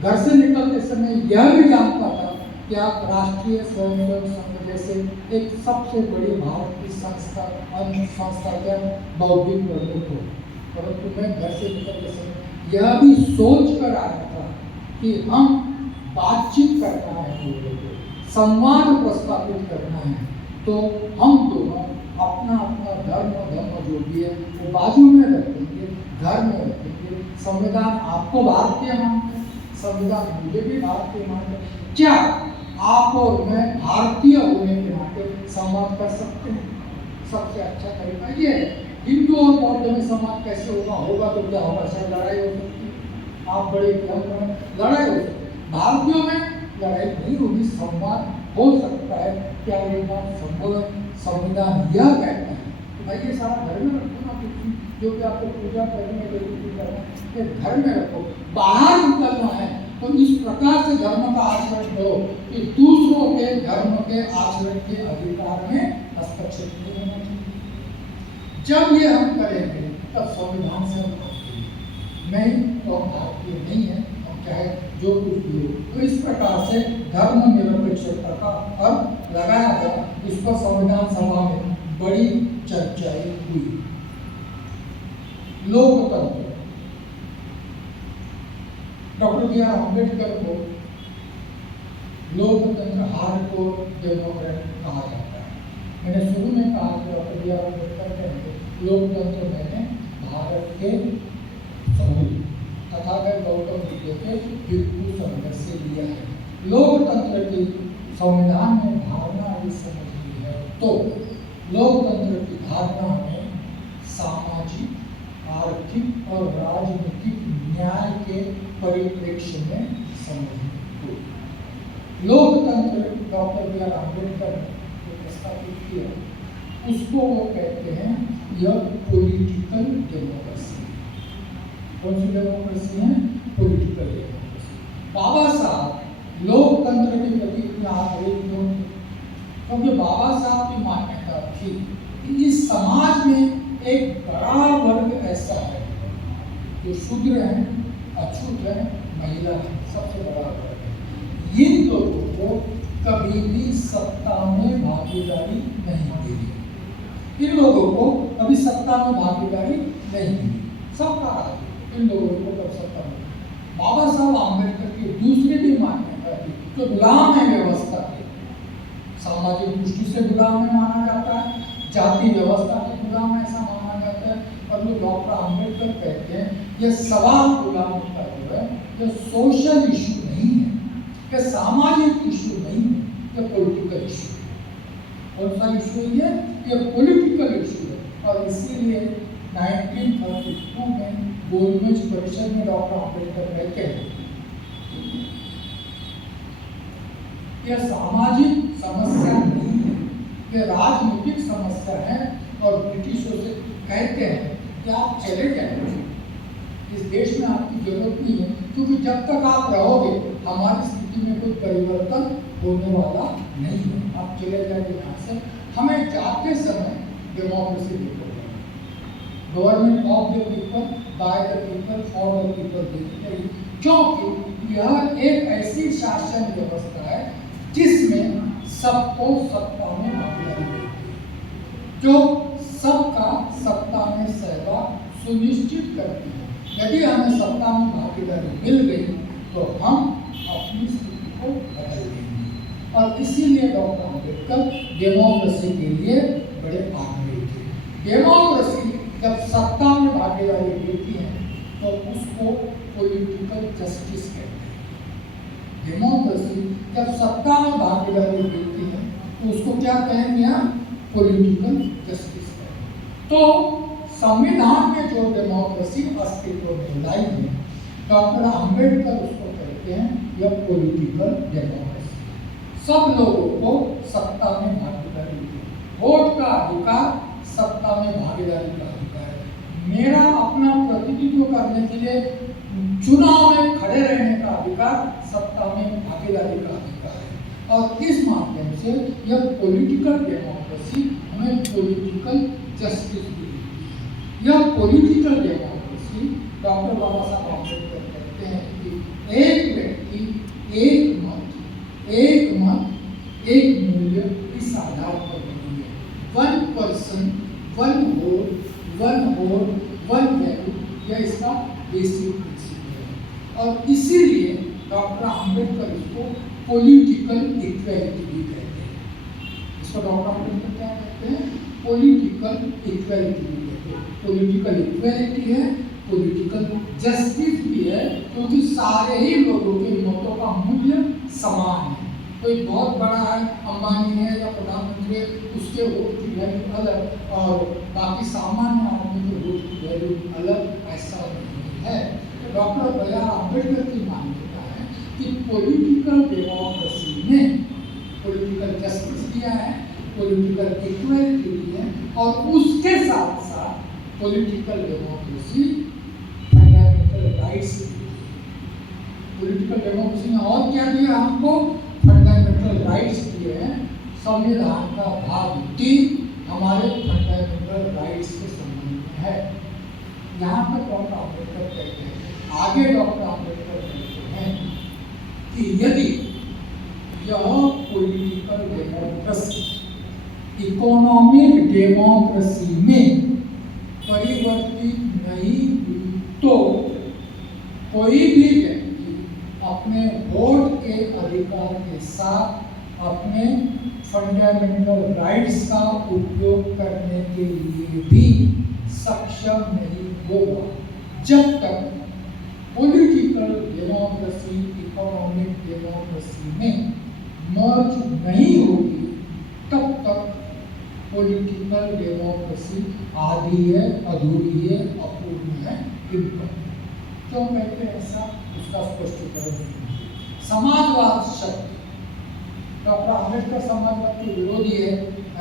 घर से निकलते समय यह भी जानता था कि आप राष्ट्रीय स्वयंसेवक संघ जैसे एक सबसे बड़ी भारत की संस्था के बौद्धिक प्रमुख हो। परंतु मैं घर से निकलते समय यह भी सोच कर आया था कि हम बातचीत करना है, लोगों को संवाद प्रस्तावित करना है, तो हम दोनों अपना अपना धर्म जो भी है वो बाजू में रखेंगे, घर में रखेंगे। संविधान आपको भारतीय मानते हैं, संविधान मुझे भी भारतीय मानते हैं। क्या आप और मैं भारतीय होने के नाते संवाद कर सकते हैं? सबसे अच्छा तरीका ये है। हिंदू और बौद्ध में संवाद कैसे होगा तो क्या होगा? शायद लड़ाई हो सकती है। आप बड़े लड़ाई हो सकती है। भारतीयों में लड़ाई नहीं होगी, संवाद हो सकता है। क्या ये बात संभव है? संविधान यह कहता है कि भाई ये सारा घर में रखो ना, जो कि आपको पूजा करनी है, ये घर में रखो। बाहर निकलना है तो इस प्रकार से धर्म का आचरण करो कि दूसरों के धर्म के आचरण के अधिकार में हस्तक्षेप नहीं होना चाहिए। जब ये हम करेंगे तब संविधान से हम नहीं तो हम भारतीय नहीं है, हम चाहे जो कुछ भी हो। तो इस प्रकार से धर्म निरपेक्षता का अर्थ लगाया गया। इस पर संविधान सभा में बड़ी चर्चाएं हुई। लोकतंत्र, डॉक्टर बी आर अम्बेडकर को लोकतंत्र हार्डकोर डेमोक्रेट कहा जाता है। मैंने शुरू में कहा कि डॉक्टर बी आर अम्बेडकर कहते लोकतंत्र मैंने भारत के तथागत गौतम बुद्ध के भिक्षु संघर्ष से लिया है। लोकतंत्र की संविधान में धारणा यदि समझनी है तो लोकतंत्र की धारणा में सामाजिक, आर्थिक और राजनीतिक न्याय के परिप्रेक्ष्य में समझनी होगी। लोकतंत्र डॉक्टर बी आर अम्बेडकर ने प्रस्तावित किया, उसको वो कहते हैं यह पॉलिटिकल डेमोक्रेसी। कौन सी डेमोक्रेसी है? Political democracy. बाबा साहब लोकतंत्र के प्रति इतना आग्रही क्यों थे? क्योंकि बाबा साहब की मान्यता थी कि इस समाज में एक बड़ा वर्ग ऐसा है जो शूद्र है, अछूत है, महिला है, सबसे बड़ा वर्ग है। इन लोगों को कभी भी सत्ता में भागीदारी नहीं देगी। इन लोगों को कभी सत्ता में भागीदारी नहीं देगी। सबका इन लोगों को कब सत्ता में। बाबा साहब आम्बेडकर की दूसरी भी मान्यता थी जो गुलाम है व्यवस्था के, सामाजिक दृष्टि से गुलाम में माना जाता है, जाति व्यवस्था के गुलाम ऐसा माना जाता है। और जो डॉक्टर आम्बेडकर कहते हैं यह सवाल गुलामी का जो है यह सोशल इशू नहीं है, यह सामाजिक इशू नहीं है, यह पॉलिटिकल इशू है। कौन सा इशू है? यह पॉलिटिकल इशू है। और इसीलिए 1932 में गोलमेज परिषद में डॉक्टर आम्बेडकर कहते हैं यह सामाजिक समस्या नहीं है, यह राजनीतिक समस्या है। और ब्रिटिशों से कहते हैं कि आप चले जाएंगे, इस देश में आपकी जरूरत नहीं है, क्योंकि जब तक आप रहोगे हमारी स्थिति में कोई परिवर्तन होने वाला नहीं है। आप चले जाएंगे यहाँ से। हमें जाते समय डेमोक्रेसी देखो, government of the people, by the people, for the people देनी चाहिए। क्योंकि यह एक ऐसी शासन व्यवस्था है जिसमें सबको सत्ता में भागीदारी देती है, जो सबका सत्ता में सहभाग सुनिश्चित करती है। यदि हमें सत्ता में भागीदारी मिल गई तो हम अपनी स्थिति को बदल देंगे। और इसीलिए डॉक्टर अम्बेडकर डेमोक्रेसी के लिए बड़े आग्रही थे। डेमोक्रेसी जब सत्ता में भागीदारी देती है तो उसको पॉलिटिकल जस्टिस कहते हैं। डेमोक्रेसी जब सत्ता में भागीदारी देती है तो उसको क्या कहेंगे हम? पॉलिटिकल जस्टिस कहते हैं। तो संविधान में जो डेमोक्रेसी अस्तित्व में लाई है डॉक्टर अम्बेडकर उसको कहते हैं यह पॉलिटिकल डेमोक्रेसी। सब लोगों को सत्ता में भागीदारी दी, वोट का अधिकार सत्ता में भागीदारी का अधिकार है। मेरा अपना प्रतिनिधित्व करने के लिए चुनाव में खड़े रहने का अधिकार सत्ता में भागीदारी का अधिकार है। और इस माध्यम से यह पॉलिटिकल डेमोक्रेसी हमें पॉलिटिकल जस्टिस दी। यह पॉलिटिकल डेमोक्रेसी डॉक्टर बाबा साहब अम्बेडकर कहते हैं कि एक व्यक्ति एक मत एक मूल्य इस आधार पर बनी है। One person one vote one value, यह इसका बेसिक प्रिंसिपल है। और इसीलिए डॉक्टर अम्बेडकर इसको पॉलिटिकल इक्वेलिटी भी कहते हैं। इसको डॉक्टर अम्बेडकर क्या कहते हैं? पॉलिटिकल इक्वलिटी भी कहते हैं। पॉलिटिकल इक्वलिटी है, पॉलिटिकल जस्टिस भी है, क्योंकि सारे ही लोगों के मतों का मूल्य समान है। कोई बहुत बड़ा है, अंबानी है या प्रधानमंत्री है, उसके वोट की वैल्यू अलग और बाकी सामान्य आदमी के वोट की वैल्यू अलग, ऐसा नहीं है। तो डॉक्टर बी आर अम्बेडकर की मान्यता है कि पॉलिटिकल डेमोक्रेसी में पॉलिटिकल जस्टिस दिया है, पॉलिटिकल इक्वलिटी दी है, और उसके साथ साथ पॉलिटिकल डेमोक्रेसी फंडामेंटल राइट्स दी है। पॉलिटिकल डेमोक्रेसी में और क्या दिया हमको? फंडामेंटल राइट्स दिए हैं। संविधान का भाग 3 हमारे फंडामेंटल राइट्स के संबंध में है। यहाँ पर डॉक्टर अम्बेडकर कहते हैं, आगे डॉक्टर अम्बेडकर कहते हैं कि यदि यह पॉलिटिकल डेमोक्रेसी इकोनॉमिक डेमोक्रेसी में परिवर्तित नहीं हुई तो कोई भी व्यक्ति अपने वोट के अधिकार के साथ अपने फंडामेंटल राइट्स का उपयोग करने के लिए भी सक्षम नहीं होगा जब तक पॉलिटिकल डेमोक्रेसी इकोनॉमिक डेमोक्रेसी में मर्ज नहीं होगी, तब तक पॉलिटिकल डेमोक्रेसी आधी है, अधूरी है, अपूर्ण है, इनकम्प्लीट। क्यों कहते हैं ऐसा? उसका स्पष्टीकरण। समाजवाद शब्द, डॉक्टर अम्बेडकर समाजवाद के विरोधी है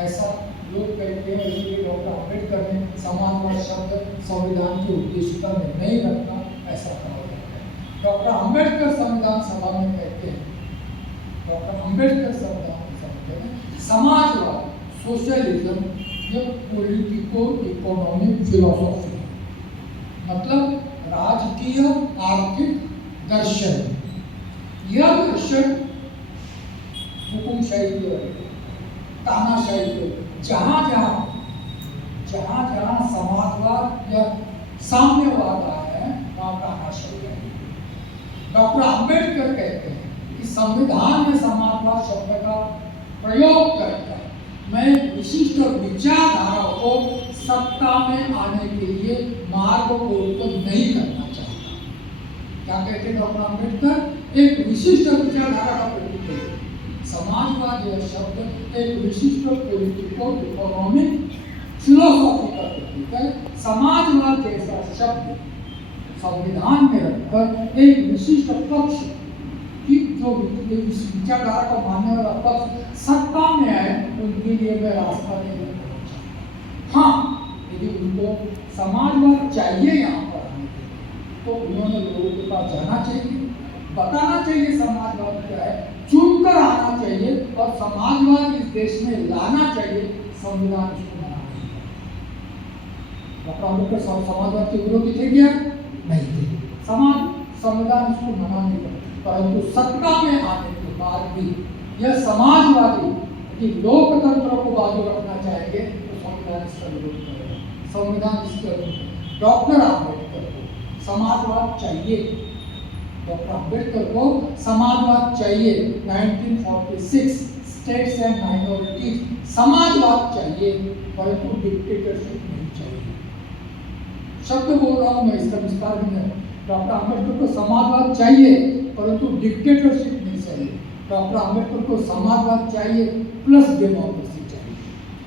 ऐसा लोग कहते हैं, इसलिए डॉक्टर अम्बेडकर ने समाजवाद शब्द संविधान की उद्देशिका में नहीं रखा, ऐसा कहा जाता है। डॉक्टर अम्बेडकर संविधान सभा में कहते हैं, डॉक्टर अम्बेडकर संविधान सभा में समाजवाद, सोशलिज्म ये पॉलिटिको इकोनॉमिक फिलोसॉफी है, मतलब राजकीय आर्थिक दर्शन। यह दर्शन हुकुमशाही की ओर, तानाशाही की ओर, जहाँ जहाँ समाजवाद या साम्यवाद आया है वहाँ तानाशाही है। डॉक्टर अम्बेडकर कहते हैं कि संविधान में समाजवाद शब्द का प्रयोग करता है मैं विशिष्ट विचारधारा को सत्ता में आने के लिए मार्ग को नहीं करना चाहता। क्या कहते हैं डॉक्टर अम्बेडकर? एक विशिष्ट विचारधारा का प्रतीक है। समाजवाद यह शब्द एक विशिष्ट पॉलिटिको इकोनॉमिक फिलोसॉफी का प्रतीक है। समाजवाद जैसा शब्द संविधान में रखकर एक विशिष्ट पक्ष की जो विचारधारा को मानने वाला पक्ष सत्ता में आए, उनके लिए मैं रास्ता नहीं रखना चाहता। हाँ, यदि उनको समाजवाद चाहिए यहाँ पर आने के लिए, तो उन्होंने लोगों के पास जाना चाहिए, बताना चाहिए समाजवाद क्या है, चुनकर आना चाहिए और समाजवाद इस देश में लाना चाहिए। संविधान इसको मना नहीं करता। डॉक्टर अम्बेडकर समाजवाद के विरोधी थे क्या? नहीं थे। संविधान इसको मना नहीं करता, परंतु सत्ता में आने के बाद भी यह समाजवादी कि लोकतंत्र को बाजू रखना चाहेंगे तो संविधान इसका विरोध करेगा। संविधान इसके विरोध। डॉक्टर अम्बेडकर को समाजवाद चाहिए, डॉक्टर अम्बेडकर को समाजवाद चाहिए। 1946 स्टेट्स एंड माइनॉरिटीज समाजवाद चाहिए, परंतु डिक्टेटरशिप नहीं चाहिए। शब्द बोल रहा हूँ मैं, इसका विस्तार भी नहीं। डॉक्टर अम्बेडकर को समाजवाद चाहिए, परंतु डिक्टेटरशिप नहीं चाहिए। डॉक्टर अम्बेडकर को समाजवाद चाहिए प्लस डेमोक्रेसी चाहिए,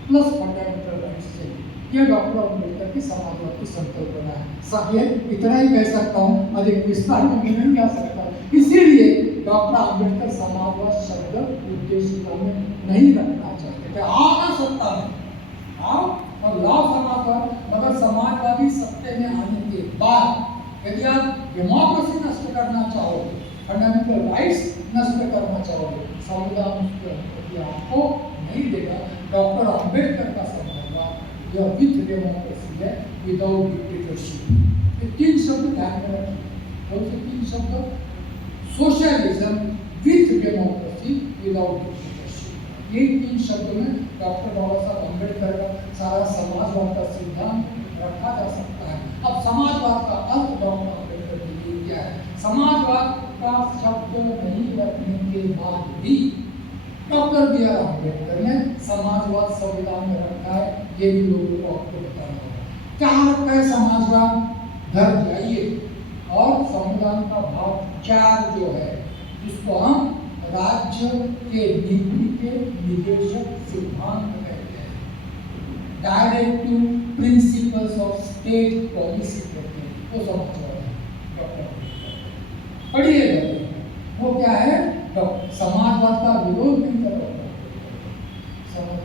प्लस फंडामेंटल राइट्स चाहिए। यह डॉक्टर अम्बेडकर की समाजवाद की संकल्पना है। ये इतना ही कह सकता हूँ, अधिक विस्तार में नहीं जा सकता। इसीलिए डॉक्टर अम्बेडकर समाजवाद शब्द उद्देशिका में नहीं रखना चाहते थे। आओ ना सत्ता में, आओ और लाओ समाजवाद, मगर समाजवादी सत्ते में आने के बाद यदि आप डेमोक्रेसी नष्ट करना चाहोगे, फंडामेंटल राइट्स नष्ट करना चाहोगे, संविधान उसकी अनुमति आपको नहीं देगा। डॉक्टर अम्बेडकर का समाजवाद यह विथ डेमोक्रेसी है, विदाउट डिक्टेटरशिप। ये 3 शब्द ध्यान में रखिए। कौन से 3 शब्द? Socialism with democracy without dictatorship. ये 3 शब्द में डॉक्टर बाबा साहब अम्बेडकर का सारा समाजवाद का सिद्धांत रखा जा सकता है। अब समाजवाद का अर्थ डॉक्टर अम्बेडकर के लिए क्या है? समाजवाद का शब्द नहीं रखने के बाद भी डॉक्टर बी आर अम्बेडकर ने समाजवाद संविधान में रखा है, ये भी लोगों को आपको बताना होगा। क्या रखा है समाजवाद? घर जाइए और संविधान का भाग 4 जो है, जिसको हम राज्य के नीति के निर्देशक सिद्धांत कहते हैं, directive principles of state policy कहते हैं, वो समाजवाद है डॉक्टर अम्बेडकर। पढ़िएगा वो क्या है? समाजवाद का विरोध नहीं कर रहा,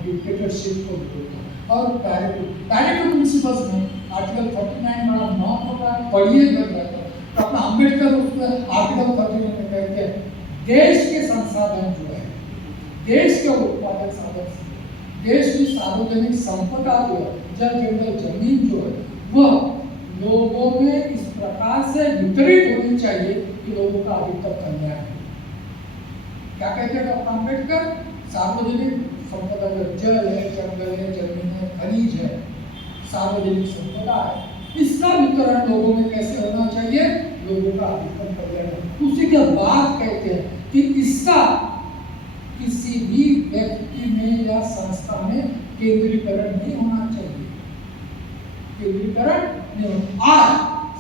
डिक्टेटरशिप को विरोध कर, और डायरेक्टिव प्रिंसिपल्स में आर्टिकल 39 बड़ा महत्व का, पढ़िए कर जाता है। डॉक्टर अम्बेडकर उसमें आर्टिकल 39 में कहते हैं देश के संसाधन जो है, देश के उत्पादक साधन, देश की सार्वजनिक संपदा जो है, जल जंगल जमीन जो है, वह लोगों में इस प्रकार से वितरित होनी चाहिए कि लोगों का अधिकतम कल्याण हो। क्या कहते हैं डॉक्टर अम्बेडकर? सार्वजनिक संपदा जो जल है, जंगल है, जमीन है, खनिज है, सार्वजनिक संपदा है, इसका वितरण लोगों में कैसे होना चाहिए? लोगों का अधिकतम कल्याण। उसी के बाद कहते हैं कि इसका किसी भी व्यक्ति में या संस्था में केंद्रीकरण नहीं होना चाहिए। केंद्रीकरण नहीं होना। आज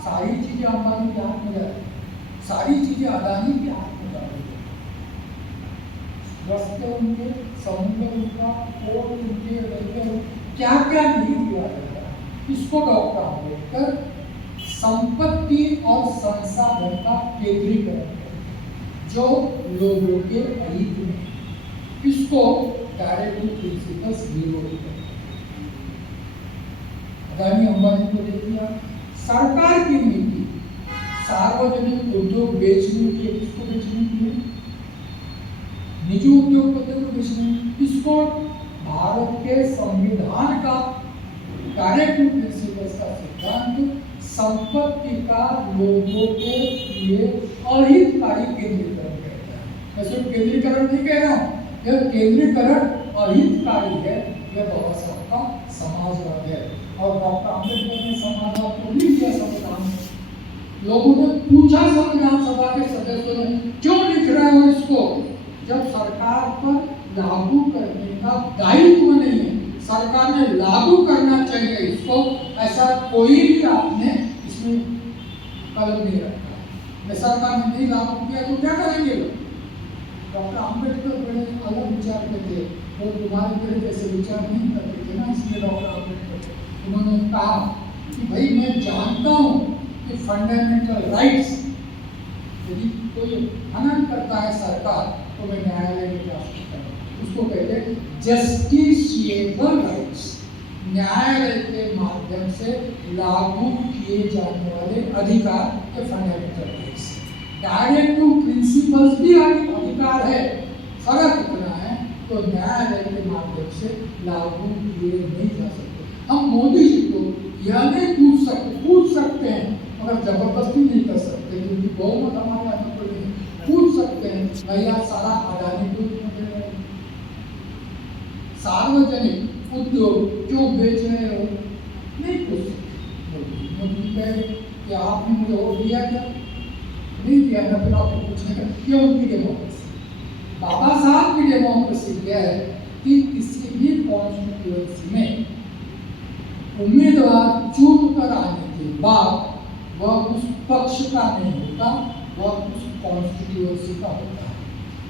सारी चीजें अंबानी के हाथ में जा रही है, सारी चीजें अदानी के हाथ में जा रही है। रास्ते उनके, समुद्र उनका, पोर्ट उनके, रेलवे, क्या क्या नहीं दिया जाता है। इसको डॉक्टर अम्बेडकर संपत्ति और संसाधन का केंद्रीकरण जो लोगों के अहित में, इसको डायरेक्टिव प्रिंसिपल्स विरोध करते हैं। अदानी अंबानी को देखिए, सरकार की नीति सार्वजनिक उद्योग बेचने के लिए, किसको बेचने के लिए? निजी उद्योगपतियों को बेचने। इसको भारत के संविधान का डायरेक्टिव प्रिंसिपल्स का सिद्धांत संपत्ति का लोगों के लिए अहितकारी केंद्रीकरण कहता है। मैं सिर्फ केंद्रीकरण नहीं कह रहा हूँ, यह केंद्रीकरण अहितकारी है, यह बाबा साहब का समाजवाद है। और डॉक्टर अम्बेडकर ने समाजवाद को लिख दिया संविधान में। लोगों ने पूछा संविधान सभा के सदस्यों ने, क्यों लिख रहे हो इसको? जब सरकार पर लागू करने का दायित्व नहीं है, सरकार ने लागू करना चाहिए इसको, ऐसा कोई भी आपने इसमें कलम नहीं रखा है। सरकार ने नहीं लागू किया तो क्या करेंगे लोग? डॉक्टर अम्बेडकर बड़े अलग विचार के थे, वो तुम्हारे मेरे जैसे विचार नहीं करते थे ना, इसलिए डॉक्टर अम्बेडकर उन्होंने कहा कि भाई मैं जानता हूँ कि फंडामेंटल राइट्स, यदि कोई हनन करता है सरकार तो मैं न्यायालय में जा सकता हूँ। उसको कहते हैं जस्टिसिएबल राइट्स, न्यायालय के माध्यम से लागू किए जाने वाले अधिकार के फंडामेंटल राइट्स। डायरेक्टिव प्रिंसिपल्स भी अधिकार है, फर्क इतना है तो न्यायालय के माध्यम से लागू किए नहीं जा सकते। हम मोदी जी को यह नहीं पूछ सकते हैं, मगर जबरदस्ती नहीं कर सकते क्योंकि बहुमत हमारे हाथ में नहीं। पूछ सकते हैं भैया सारा अडानी को सार्वजनिक उद्योग क्यों बेच रहे हो? नहीं पूछ सकते। मोदी कहे कि आपने मुझे वोट दिया क्या? नहीं दिया ना, फिर आपको पूछने का क्यों? उनकी डेमोक्रेसी, बाबा साहब की डेमोक्रेसी क्या है कि किसी भी कॉन्स्टिट्यूएंसी में उम्मीदवार चुन कर आने के बाद वह उस पक्ष का नहीं होता, वह उस कॉन्स्टिट्यूएंसी का होता है।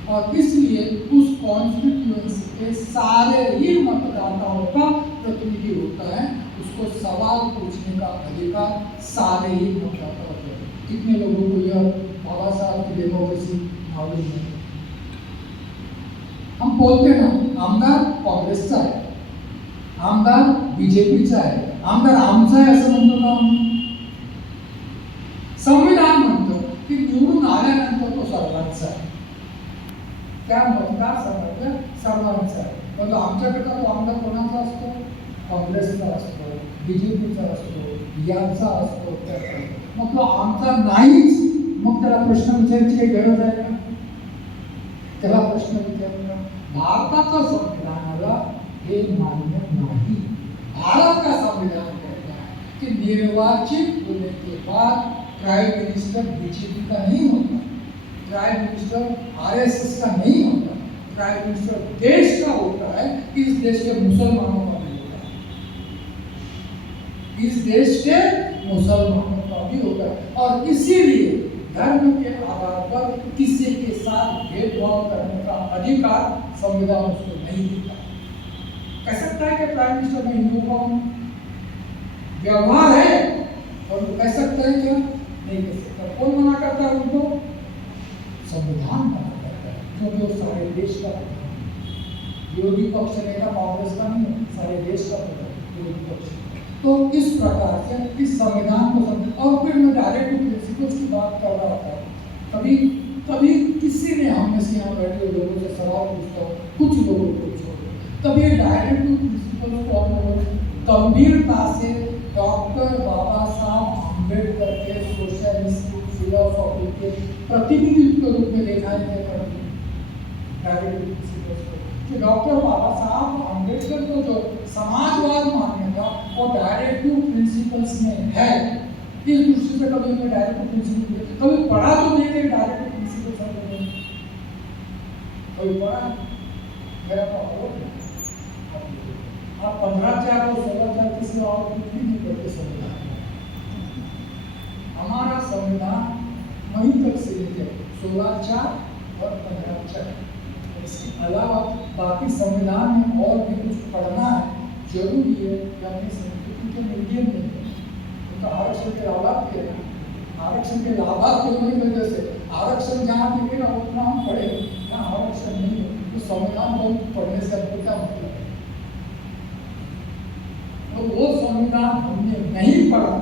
और इसलिए उस कॉन्स्टिट्यूएंसी के सारे ही मतदाताओं का प्रतिनिधि होता है। उसको सवाल पूछने का अधिकार सारे ही मतदाताओं को है। कितने लोगों को यह बाबा साहब की डेमोक्रेसी मालूम है? हम बोलते ना आमदार काँग्रेसचा आहे, आमदार बीजेपीचा आहे, आमदार आमचा आहे असं म्हणतो का? संविधान म्हणतो की निवडून आल्यानंतर तो सर्वांचा आहे, त्या मतदारसंघातल्या सर्वांचा आहे। पण आमच्याकडे तो आमदार कोणाचा असतो? काँग्रेसचा असतो, बीजेपीचा असतो, याचा असतो, त्याचा असतो। मग तो आमचा नाहीच, मग त्याला प्रश्न विचारायची काही गरज आहे का? त्याला प्रश्न विचारला भारताच्या संविधानाला हे मान्य नहीं। भारत का संविधान कहता है कि निर्वाचित होने के बाद प्राइम मिनिस्टर बीजेपी का नहीं होता, प्राइम मिनिस्टर आरएसएस का नहीं होता, प्राइम मिनिस्टर देश का होता है, इस देश के मुसलमानों का भी होता है, इस देश के मुसलमानों का भी होता है। और इसीलिए धर्म के आधार पर किसी के साथ भेदभाव करने का अधिकार संविधान उसको नहीं देता। कह सकता है कि प्राइम मिनिस्टर में हिंदू का व्यवहार है, और वो कह सकते हैं क्या? नहीं कह सकता। कौन मना करता है उनको? संविधान मना करता है, क्योंकि वो सारे देश का विरोधी पक्ष नेता कांग्रेस का नहीं है, सारे देश का विरोधी पक्ष। तो इस प्रकार से इस संविधान को और फिर मैं डायरेक्ट प्रिंसिपल्स की बात कर रहा था। कभी कभी किसी ने हमने से यहाँ बैठे लोगों से सवाल पूछता हूँ, कुछ लोगों को छोड़, तब ये डायरेक्ट प्रिंसिपल्स को हम लोगों ने गंभीरता से डॉक्टर बाबा साहब अम्बेडकर के सोशलिस्ट फिलोसॉफी के प्रतिनिधित्व के रूप में देखा है डायरेक्ट प्रिंसिपल्स को। कि डॉक्टर बाबा साहब अम्बेडकर को जो समाजवाद मानने था वो डायरेक्टिव प्रिंसिपल्स में है। इस दृष्टि से कभी हमने डायरेक्टिव प्रिंसिपल कभी पढ़ा तो नहीं थे डायरेक्टिव प्रिंसिपल्स कभी पढ़ा मेरा पापा आप 15/4 और 16/4 किसी और कुछ भी नहीं करते संविधान। हमारा संविधान वहीं तक सीमित है, 16/4 और 15/4। इसके अलावा बाकी संविधान में और भी कुछ पढ़ना है जरूरी है कि अपनी संस्कृति के मीडियम में उनका आरक्षण के लाभार्थ के आरक्षण के लाभार्थ की वजह से आरक्षण जहाँ दिखेगा उतना हम पढ़े, जहाँ आरक्षण नहीं है तो संविधान बहुत पढ़ने से आपको क्या मतलब है? तो वो संविधान हमने नहीं पढ़ा,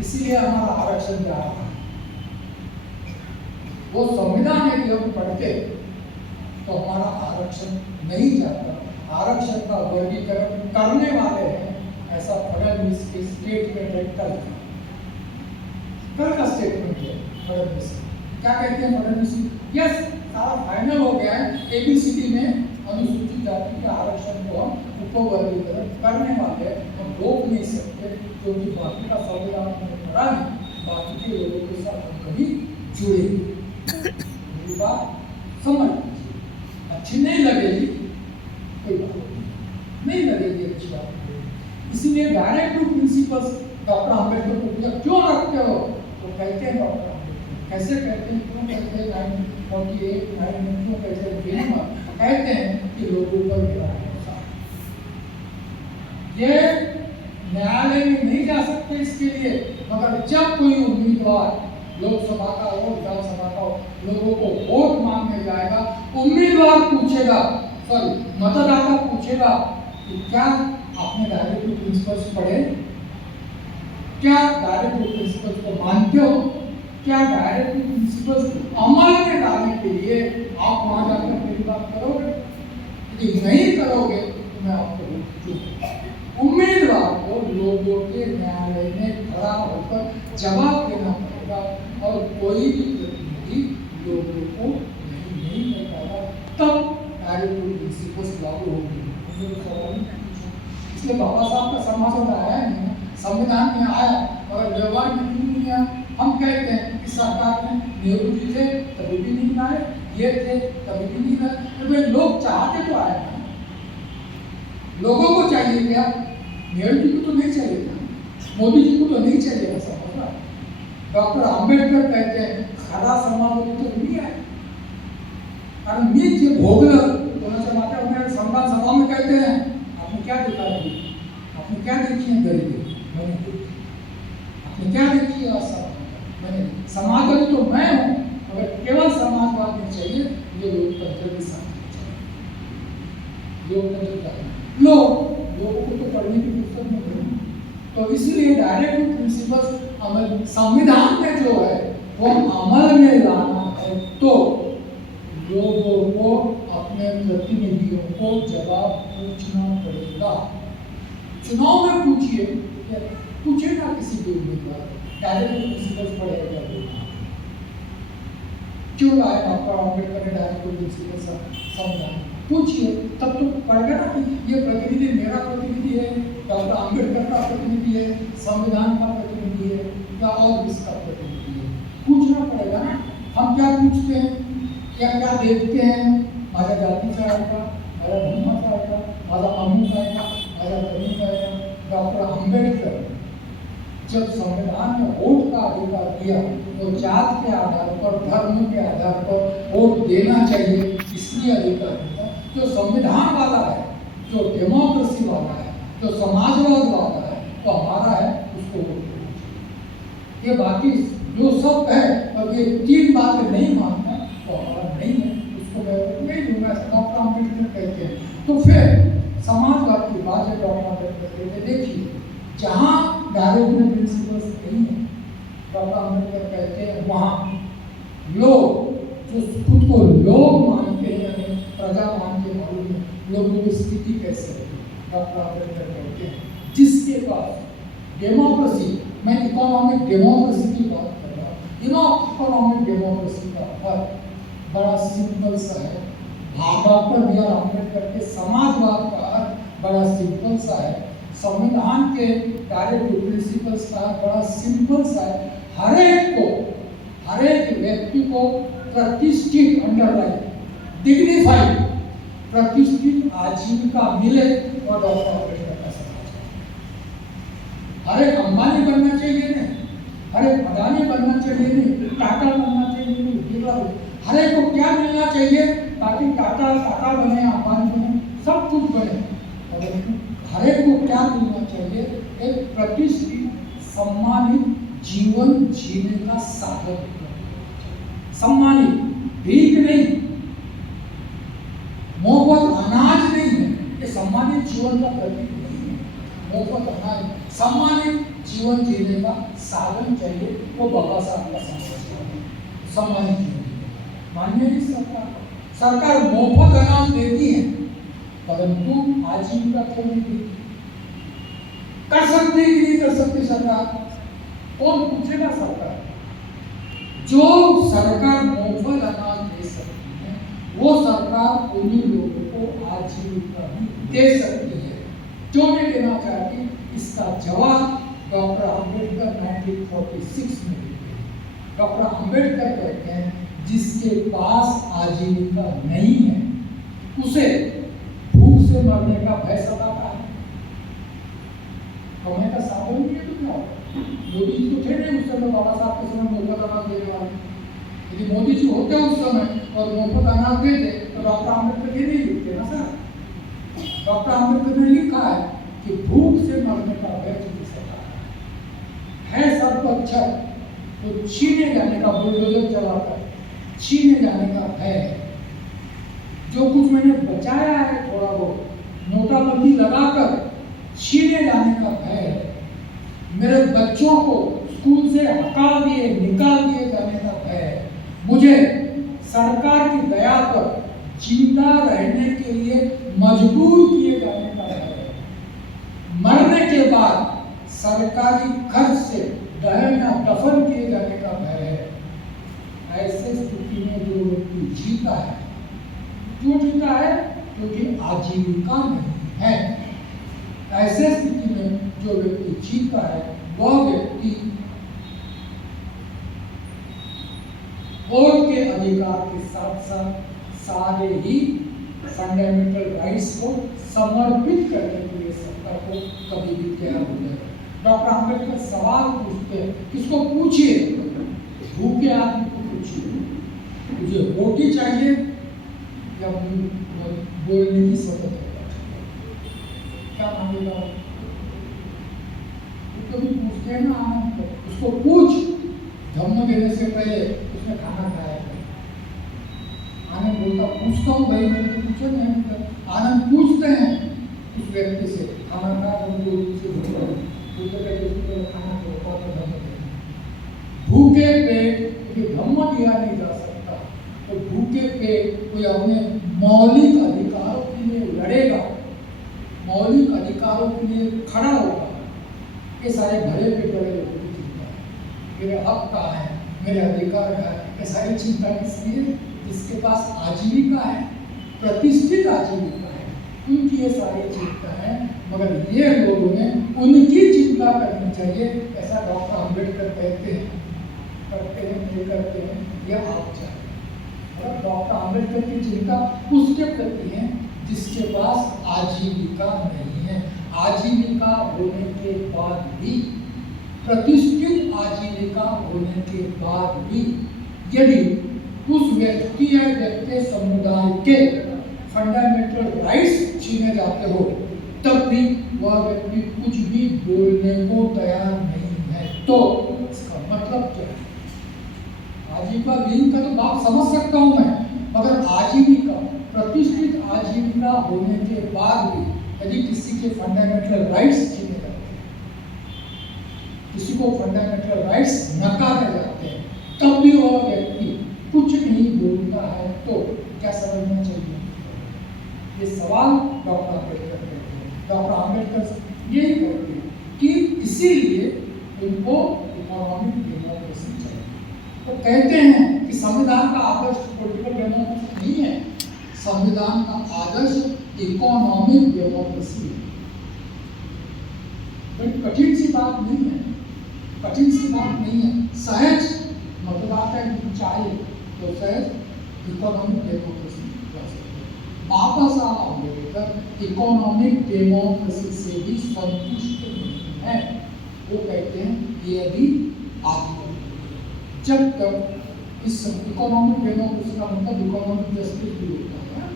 इसीलिए हमारा आरक्षण जा रहा है। वो संविधान यदि हम पढ़ते तो हमारा आरक्षण नहीं जाता। आरक्षण का वर्गीकरण करने वाले हैं, ऐसा फडणवीस के स्टेटमेंट है कल का स्टेटमेंट है फडणवीस। क्या कहते हैं फडणवीस? यस, सारा फाइनल हो गया है, एबीसीडी में अनुसूचित जाति के आरक्षण को हम उपवर्गीकरण करने वाले हम रोक नहीं सकते, क्योंकि बाकी का संविधान में पढ़ा नहीं, बाकी के लोगों के साथ हम कभी जुड़े। मेरी बात समझ अच्छी नहीं लगेगी, कोई बात नहीं लगेगी अच्छी बात। इसीलिए डायरेक्टिव प्रिंसिपल्स डॉक्टर अम्बेडकर को पूछा क्यों रखते हो, तो कहते हैं डॉक्टर अम्बेडकर कैसे कहते हैं, क्यों कहते हैं 1948 में क्यों कहते हैं, कहते हैं कि लोगों पर मेरा भरोसा। ये न्यायालय में नहीं जा सकते इसके लिए, मगर जब कोई उम्मीदवार लोकसभा का हो विधानसभा का हो लोगों को वोट मांगने जाएगा, उम्मीदवार पूछेगा, मतदाता पूछेगा कि क्या आपने डायरेक्टिव प्रिंसिपल्स पढ़े, क्या डायरेक्टिव प्रिंसिपल्स को मानते हो, क्या डायरेक्टिव प्रिंसिपल्स अमल में लाने के लिए आप वहां जाकर मेरी बात करोगे? यदि नहीं करोगे तो मैं आपको वोट दूंगा। उम्मीदवार को लोगों के न्यायालय में खड़ा होकर जवाब देना पड़ेगा, और कोई भी प्रतिनिधि लोगों को नहीं कर पाएगा, तब डायरेक्टिव प्रिंसिपल्स लागू होंगे। इसलिए बाबा साहब का समाज में आया नहीं, संविधान में आया और व्यवहार में नहीं आया। हम कहते हैं कि सरकार में नेहरू जी थे तभी भी नहीं आए, ये थे तभी भी नहीं आए, तो वे लोग चाहते तो आए ना, लोगों को चाहिए क्या? नेहरू जी को तो नहीं चाहिए था, मोदी जी को तो नहीं चाहिए था समझना। डॉक्टर अम्बेडकर कहते हैं खरा समाज तो नहीं आए, कारण मी जे भोगलं कोणाच्या माथ्यावर संविधान सभा में कहते हैं आपने क्या देखा है, आपने क्या देखी है गरीबी, मैंने देखी। आपने क्या देखी है असमानता, मैंने। समाजवादी तो मैं हूँ, मगर केवल समाजवाद नहीं चाहिए, ये लोकतंत्र के साथ चाहिए। लोकतंत्र लोगों को तो पढ़ने की फुर्सत नहीं, तो इसलिए डायरेक्टिव प्रिंसिपल्स अमल संविधान में जो है वो अमल में लाना है, तो लोगों को अपने प्रतिनिधियों को जवाब पूछना पड़ेगा। चुनाव में पूछिए, पूछेगा किसी भी उम्मीदवार डायरेक्टिव प्रिंसिपल्स पढ़ेगा क्यों लाए डॉक्टर अम्बेडकर ने डायरेक्टिव प्रिंसिपल्स संविधान, पूछिए तब तो पढ़ेगा ना कि ये प्रतिनिधि मेरा प्रतिनिधि है, डॉक्टर अम्बेडकर का प्रतिनिधि है, संविधान का प्रतिनिधि है, या और किसका प्रतिनिधि है, पूछना पड़ेगा ना। हम क्या पूछते हैं या क्या देखते हैं माझ्या जातीचा आहे का, माझ्या धर्माचा आहे का, माझा अमुक आहे का, माझा तमुक आहे का। डॉक्टर आम्बेडकर जब संविधान में वोट का अधिकार दिया तो जात के आधार पर, धर्म के आधार पर वोट देना चाहिए, इसलिए अधिकार दिया। जो संविधान वाला है, जो डेमोक्रेसी वाला है, जो समाजवाद वाला है, तो हमारा है, उसको वोट देना चाहिए। ये बाकी जो सब है, अब ये तीन बातें नहीं मानता तो हमारा नहीं है, उसको मैं नहीं दूंगा, डॉक्टर अम्बेडकर कहते हैं। तो फिर समाजवाद की बात है, डॉक्टर अम्बेडकर कहते हैं, देखिए जहाँ डायरेक्ट प्रिंसिपल्स नहीं है, डॉक्टर अम्बेडकर कहते हैं वहाँ लोग जो खुद को लोग मानते हैं, प्रजा मान के मालूम है, लोगों की स्थिति कैसे है। डॉक्टर अम्बेडकर कहते हैं जिसके पास डेमोक्रेसी, मैं इकोनॉमिक डेमोक्रेसी की बात कर रहा हूँ, इकोनॉमिक डेमोक्रेसी का अर्थ बड़ा सिंपल सा है। डॉक्टर बी आर अम्बेडकर के समाजवाद का अर्थ बड़ा सिंपल सा है। संविधान के डायरेक्ट प्रिंसिपल्स का बड़ा सिंपल सा है। हर एक व्यक्ति को प्रतिष्ठित, अंडरलाइन, डिग्निफाइड प्रतिष्ठित आजीविका मिले और डॉक्टर अम्बेडकर का समाज। हर एक अंबानी बनना चाहिए नहीं, हर एक अदानी बनना चाहिए नहीं, टाटा बनना चाहिए नहीं, बिरला। हर एक को क्या मिलना चाहिए ताकि टाटा बने, अंबानी बने, सब कुछ बने। हर एक को क्या मिलना चाहिए, एक प्रतिष्ठित सम्मानित जीवन जीने का साधन, सम्मानित, भीख नहीं, मुफ्त अनाज नहीं है, ये सम्मानित जीवन का प्रतीक नहीं है। मुफ्त अनाज, सम्मानित जीवन जीने का साधन चाहिए, वो बाबा साहब का संकल्प, सम्मानित जीवन मान्य नहीं। सरकार मुफ्त अनाज देती है परंतु आजीविका क्यों नहीं देती? कर सकती है कि नहीं कर सकती सरकार? कौन पूछेगा? सरकार। जो सरकार मुफ्त अनाज दे सकती है वो सरकार उन्हीं लोगों को आजीविका भी दे सकती है। क्यों नहीं देना चाहती? इसका जवाब डॉक्टर अम्बेडकर 1946 में देते हैं। डॉक्टर अम्बेडकर कहते हैं जिसके पास आजीविका नहीं है उसे भूख से मरने का भय सताता है। कमाने का साधन नहीं है तो क्या होगा? मोदी जी तो थे नहीं उस समय, बाबा साहब के समय मुफ्त अनाज देने वाले। यदि मोदी जी होते उस समय और मुफ्त अनाज देते तो डॉक्टर अम्बेडकर ये नहीं लिखते ना सर। डॉक्टर अम्बेडकर ने लिखा है कि भूख से मरने का भय तुझे सताता है। सर को अच्छा तो छीने जाने का, बुलडोजर चलाकर छीने जाने का भय है। जो कुछ मैंने बचाया है थोड़ा बहुत, नोटाबंदी लगाकर छीने जाने का भय है। मेरे बच्चों को स्कूल से हटा दिए, निकाल दिए जाने का भय है। मुझे सरकार की दया पर जिंदा रहने के लिए मजबूर किए जाने का भय है। मरने के बाद सरकारी खर्च से दहन या दफन किए जाने का भय है। ऐसे स्थिति में जो व्यक्ति जीता है, क्यों जीता है? क्योंकि आजीविका नहीं है। ऐसे स्थिति में जो व्यक्ति जीता है वह व्यक्ति वोट के अधिकार के साथ साथ सारे ही फंडामेंटल राइट्स को समर्पित करने के लिए सरकार को कभी भी तैयार हो जाएगा। डॉक्टर अम्बेडकर सवाल पूछते हैं, किसको पूछिए? भूखे आदमी को पूछिए, मुझे रोटी चाहिए या बोलने की स्वतंत्रता चाहिए? क्या मांगेगा? कभी पूछते हैं ना आनंद को, उसको पूछ, धम्म देने से पहले उसने खाना खाया है। आनंद बोलता पूछता हूँ भाई, मैंने पूछा नहीं। आनंद पूछते हैं उस व्यक्ति से, खाना खाया? खाना भूखे पेट धम्म दिया नहीं जा सकता। तो भूखे पेट कोई अपने मौलिक अधिकारों के लिए लड़ेगा, मौलिक अधिकारों के लिए खड़ा होगा, ये सारे भरे पेट वाले लोगों की चिंता है। मेरे हक कहाँ है, मेरे अधिकार कहाँ है, ये सारी चिंता किसकी है? जिसके पास आजीविका है, प्रतिष्ठित आजीविका है, उनकी ये सारी चिंता है। मगर ये लोगों ने उनकी चिंता करनी चाहिए, ऐसा डॉक्टर अम्बेडकर कहते हैं। करते हैं नहीं करते हैं, यह आप चाहें। मतलब डॉक्टर आम्बेडकर की चिंता उसके प्रति है जिसके पास आजीविका नहीं है। आजीविका होने के बाद भी, प्रतिष्ठित आजीविका होने के बाद भी यदि उस व्यक्ति या व्यक्ति समुदाय के फंडामेंटल राइट्स छीने जाते हो, तब भी वह व्यक्ति कुछ भी बोलने को तैयार नहीं है, तो इसका मतलब क्या है? आजीविका विहीन का तो बात समझ सकता हूं मैं, मगर आजीविका, प्रतिष्ठित आजीविका होने के बाद भी यदि किसी के फंडामेंटल राइट्स छीने जाते हैं, किसी को फंडामेंटल राइट्स नकारे जाते हैं, तब भी वह व्यक्ति कुछ नहीं बोलता है, तो क्या समझना चाहिए? ये सवाल डॉक्टर आम्बेडकर करते हैं। डॉक्टर आम्बेडकर यही कहते हैं कि इसीलिए उनको इकोनॉमिक डेमोक्रेसी चाहिए। तो कहते हैं कि संविधान का आदर्श पॉलिटिकल डेमोक्रेसी नहीं है, संविधान का आदर्श इकोनॉमिक डेमोक्रेसी है। बड़ी कठिन सी बात नहीं है, कठिन सी बात नहीं है। सहज मतदाता चाहिए तो सहज economic democracy. Baba Saheb Ambedkar economic democracy से भी संतुष्ट नहीं है। वो कहते हैं ये अभी आगे, जब तक इस इकोनॉमिक डेमोक्रेसी का मतलब इकोनॉमिक जस्टिस भी होता है,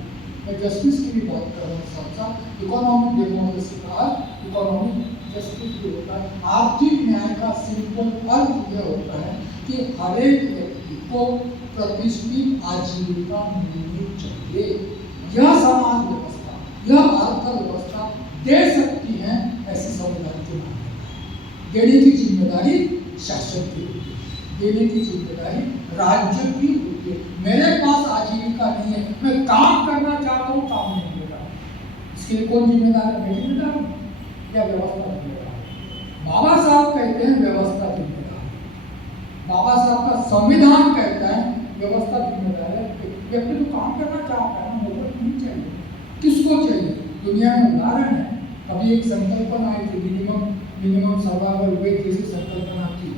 मैं जस्टिस की भी बात कर रहा हूँ, साथ साथ इकोनॉमिक डेमोक्रेसी का इकोनॉमिक जस्टिस भी होता है। आर्थिक न्याय का सिंपल अर्थ यह होता है कि हर एक व्यक्ति को प्रतिष्ठित आजीविका मिलनी चाहिए। यह समाज व्यवस्था, यह अर्थव्यवस्था दे सकती है, ऐसे संविधान की मान्यता। देने की जिम्मेदारी शासक की होती है, देने की जिम्मेदारी राज्य की होती है। मेरे पास आजीविका नहीं है, मैं काम करना चाहता हूँ, काम नहीं मिल रहा, इसके लिए कौन जिम्मेदार है? मैं जिम्मेदार हूँ या व्यवस्था जिम्मेदार है? बाबा साहब कहते हैं व्यवस्था जिम्मेदार है। बाबा साहब का संविधान कहता है व्यवस्था जिम्मेदार है। व्यक्ति तो काम करना चाहता है, नौकरी नहीं चाहिए। किसको चाहिए? दुनिया में उदाहरण है, कभी एक संकल्पना आई थी, मिनिमम सर्वाइवल वेज जैसी संकल्पना थी।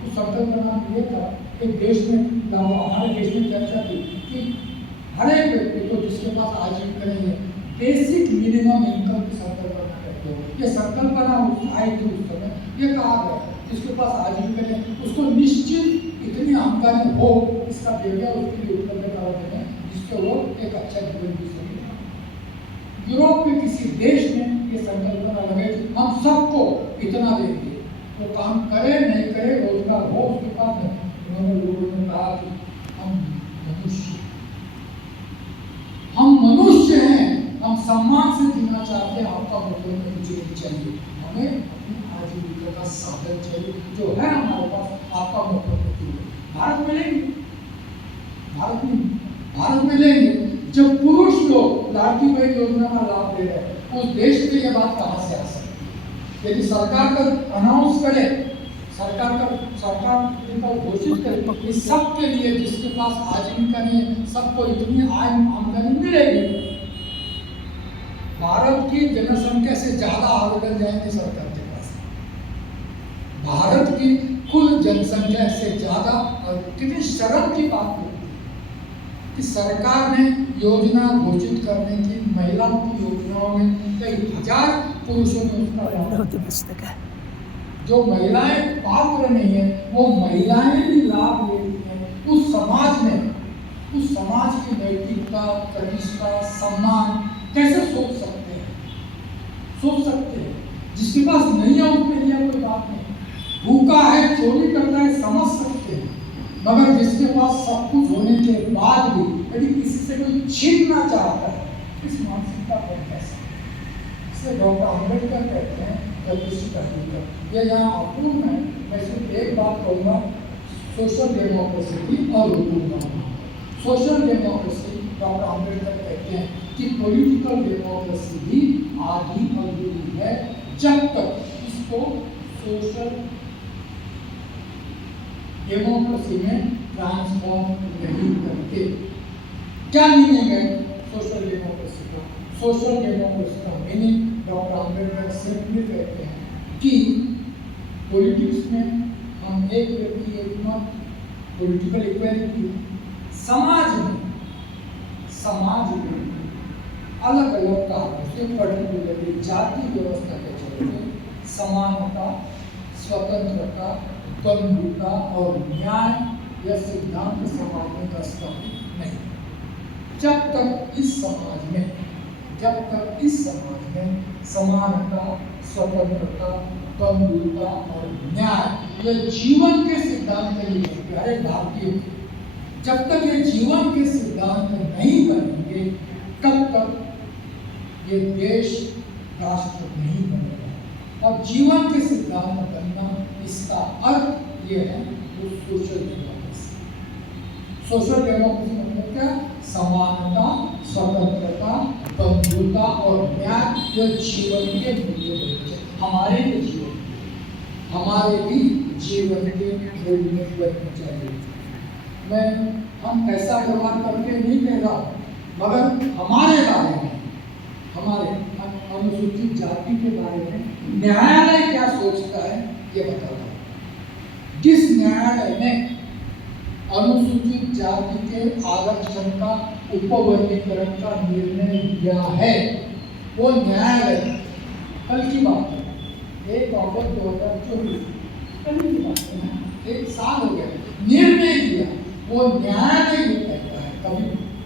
उस संकल्पना में ये था, एक देश में, हमारे देश में चर्चा थी कि हर एक व्यक्ति को जिसके पास आजीविका नहीं है, बेसिक मिनिमम इनकम की संकल्पना करते हो। ये संकल्पना आई थी उस समय, ये कहा गया जिसके पास आजीविका नहीं, उसको निश्चित इतनी आमदनी हो, इसका जरिया उसके लिए उपलब्ध करा देना, जिससे वो एक अच्छा जीवन जी सके। यूरोप के किसी देश में ये संकल्पना लगे कि हम सबको इतना देंगे, वो काम करे नहीं करे, रोजगार हो उसके पास नहीं। उन्होंने लोगों ने कहा कि हम मनुष्य हैं, हम सम्मान से जीना चाहते हैं, आपका मतलब में कुछ नहीं चाहिए, हमें अपनी आजीविका का साधन चाहिए, जो है हमारे पास, आपका मतलब नहीं। भारत में लेंगे, भारत में लेंगे। जब पुरुष लोग लाडली बहन योजना का लाभ ले रहे हैं, उस देश में ये बात कहाँ से आ सकती है? यदि सरकार का अनाउंस करे, सरकार घोषित करे कि सबके लिए, जिसके पास आजीविका नहीं है, सबको इतनी आमदनी मिलेगी। भारत की जनसंख्या से ज्यादा आवेदन जाएंगे सरकार के पास। भारत की कुल जनसंख्या से ज्यादा, और कितनी शर्म की बात होती है कि सरकार ने योजना घोषित करने की, महिलाओं की योजनाओं में कई हजार पुरुषों ने उसका पुस्तक है। जो महिलाएं पात्र नहीं है, वो महिलाएं भी लाभ लेती हैं। उस समाज में, उस समाज की नैतिकता, प्रतिष्ठा, सम्मान कैसे सोच सकते हैं? सोच सकते हैं। जिसके पास नहीं है उसके लिए कोई बात नहीं, भूखा है, चोरी करता है, समझ सकते हैं, मगर जिसके पास सब कुछ होने के बाद भी यदि किसी से कोई छीनना चाहता है, इस मानसिकता पर कैसे? इससे डॉक्टर आम्बेडकर कहते हैं प्रतिष्ठित अधिकार। ये यहाँ अपूर्ण है। मैं सिर्फ एक बात कहूँगा, सोशल डेमोक्रेसी की और रुकूंगा। सोशल डेमोक्रेसी, डॉक्टर आम्बेडकर कहते हैं कि पॉलिटिकल डेमोक्रेसी भी आधी अधूरी है जब तक इसको सोशल डेमोक्रेसी में ट्रांसफॉर्म नहीं करते। क्या मीनिंग है सोशल डेमोक्रेसी का? सोशल डेमोक्रेसी का मीनिंग डॉक्टर आम्बेडकर सिंपली कहते हैं कि पॉलिटिक्स में हम एक व्यक्ति एक मत, पॉलिटिकल इक्वालिटी, समाज में अलग अलग कारणों से पर्टिकुलरली जाति व्यवस्था के चलते समानता, स्वतंत्रता, बंधुता और न्याय यह सिद्धांत समाज में स्थापित नहीं। जब तक इस समाज में समानता, स्वतंत्रता, बंधुता और न्याय यह जीवन के सिद्धांत नहीं है प्यारे भारतीयों, जब तक ये जीवन के सिद्धांत नहीं बनेंगे तब तक ये देश राष्ट्र नहीं बनेगा। और जीवन के सिद्धांत बनना इसका अर्थ ये है वो सोशल डेमोक्रेसी। सोशल डेमोक्रेसी मतलब क्या? समानता, स्वतंत्रता, बंधुता और न्याय जो जीवन के मूल्य बने, हमारे भी जीवन के मूल्य बनने चाहिए। हम ऐसा व्यवहार करके नहीं कह रहा, मगर हमारे बारे में, हमारे अनुसूचित जाति के बारे में न्यायालय क्या सोचता है ये बताता हूँ। जिस न्यायालय ने अनुसूचित जाति के आरक्षण का उपवर्गीकरण का निर्णय लिया है वो न्यायालय कल की बात है, 1 अगस्त 2024, कल की बात है, 1 साल हो गया, निर्णय लिया। वो न्यायालय ये कहता है,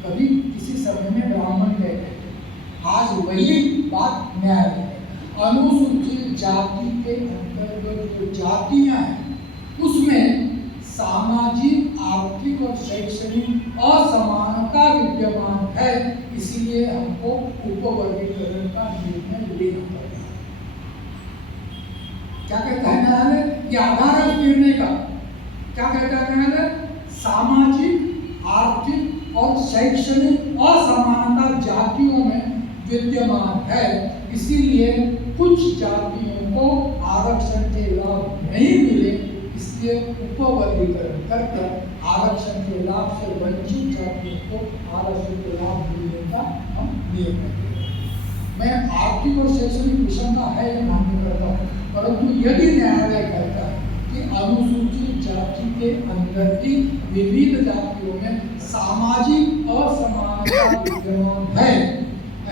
कभी किसी समय में ब्राह्मण कहते हैं, आज वही बात न्यायालय है। अनुसूचित जाति के अंतर्गत जो जातियां हैं उसमें सामाजिक, आर्थिक और शैक्षणिक असमानता विद्यमान है, इसलिए हमको उपवर्गीकरण का निर्णय लेना पड़ेगा। क्या कहता है न्यायालय? ये आधार है उस निर्णय का। क्या कहता है न्यायालय? सामाजिक, आर्थिक और शैक्षणिक असमानता जातियों में विद्यमान है, इसीलिए कुछ जातियों को आरक्षण के लाभ नहीं मिले, इसलिए उपवर्गीकरण करके आरक्षण के लाभ से वंचित जातियों को आरक्षण के लाभ मिलने का हम नियम करते हैं। मैं आर्थिक और शैक्षणिक विषमता है ये मान्य करता हूँ, परंतु यदि न्यायालय कहता है कि अनुसूचित जाति के अंदर भी विविध जातियों में सामाजिक असमानता विद्यमान है,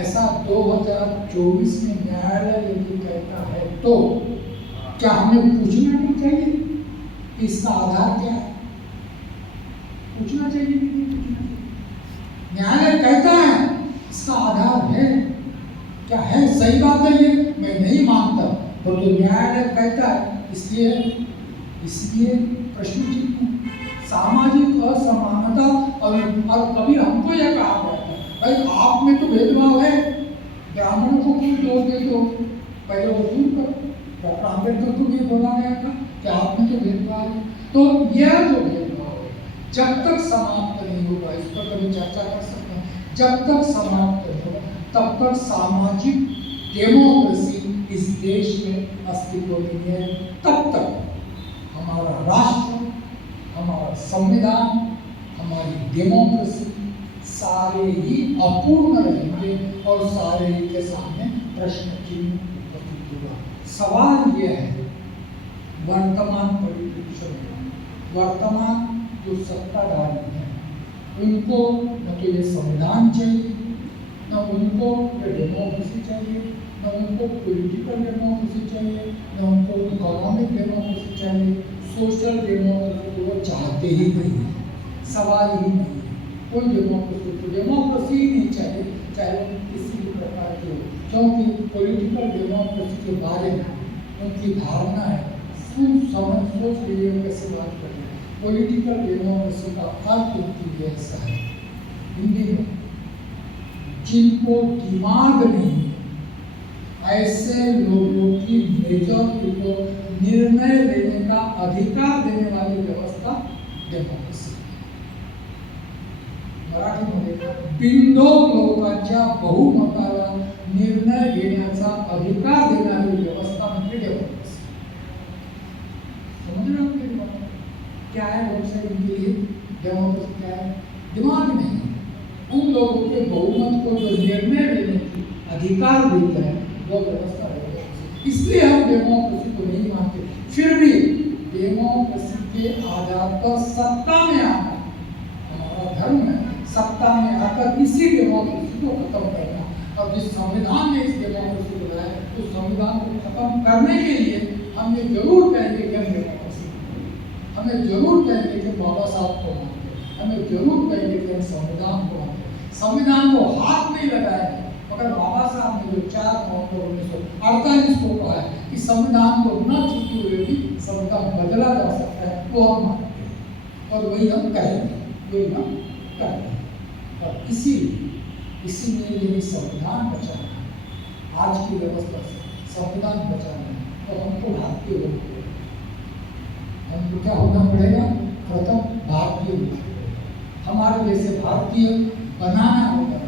ऐसा 2024 में न्यायालय यदि कहता है तो क्या हमें पूछना नहीं चाहिए इसका आधार क्या है? पूछना चाहिए कि नहीं पूछना चाहिए? न्यायालय कहता है इसका आधार है क्या? है सही बात है, ये मैं नहीं मानता, तो न्यायालय कहता है, इसलिए प्रश्न चिन्ह सामाजिक असमानता। और कभी हमको यह कहा जाता है भाई आप में तो भेदभाव है, ब्राह्मणों को क्यों दोष देते हो? पहले वो दूर करो। डॉक्टर अम्बेडकर को भी बोला गया था कि आप में तो भेदभाव है। तो यह जो भेदभाव है जब तक समाप्त नहीं होगा, इस पर कभी चर्चा कर सकते हैं, जब तक समाप्त नहीं होगा तब तक सामाजिक डेमोक्रेसी इस देश में अस्तित्व नहीं है। तब तक हमारा राष्ट्र, हमारा संविधान, हमारी डेमोक्रेसी सारे ही अपूर्ण रहेंगे और सारे ही के सामने प्रश्न चिन्ह उपस्थित होगा। सवाल यह है वर्तमान परिदृश्य में, वर्तमान जो सत्ताधारी हैं उनको न तो ये संविधान चाहिए, न उनको ये डेमोक्रेसी चाहिए, न उनको पॉलिटिकल डेमोक्रेसी चाहिए, न उनको इकोनॉमिक डेमोक्रेसी चाहिए, सोशल डेमोक्रेसी को वो चाहते ही नहीं है। सवाल ही नहीं है कोई डेमोक्रेसी ही नहीं चाहिए, चाहे किसी भी प्रकार की हो, क्योंकि पॉलिटिकल डेमोक्रेसी के बारे में उनकी धारणा है, सोच लीजिए कैसे बात करें। पॉलिटिकल डेमोक्रेसी का अर्थ उनकी ऐसा है हिंदी में, जिनको दिमाग नहीं ऐसे लोगों की मेजॉरिटी को निर्णय लेने का अधिकार देने वाली व्यवस्था डेमोक्रेसी। मराठीमध्ये बिनडोक लोकांच्या बहुमताला निर्णय घेण्याचा अधिकार देणारी व्यवस्था म्हणजे डेमोक्रेसी। समझ रहे हो क्या है? लोकशाही के लिए डेमोक्रेसी क्या है? दिमाग नहीं, उन लोगों के बहुमत को जो निर्णय लेने की अधिकार देता है वो व्यवस्था है। इसलिए हम डेमोक्रेसी को नहीं मानते। फिर भी डेमोक्रेसी के आधार पर सत्ता में आना हमारा धर्म है, सत्ता में आकर इसी डेमोक्रेसी को खत्म करना। और जिस संविधान ने इस डेमोक्रेसी को लाया, उस संविधान को खत्म करने के लिए हम ये जरूर कहेंगे कि हम डेमोक्रेसी, हमें जरूर कहेंगे कि बाबा साहब को मानते, हमें जरूर कहेंगे कि हम संविधान को मानते। संविधान को हाथ नहीं लगाएंगे, मगर बाबा साहब ने जो 4 नवंबर 1948 को कहा है कि संविधान को न छूते हुए भी संविधान बदला जा सकता है, वो हम मानते हैं और वही हम करेंगे, वही हम करेंगे। और इसीलिए यदि संविधान बचाना है, आज की व्यवस्था से संविधान बचाना है, तो हमको भारतीय लोग, हमको क्या होना पड़ेगा? प्रथम भारतीय होना पड़ेगा, हमारे जैसे भारतीय बनाना होगा,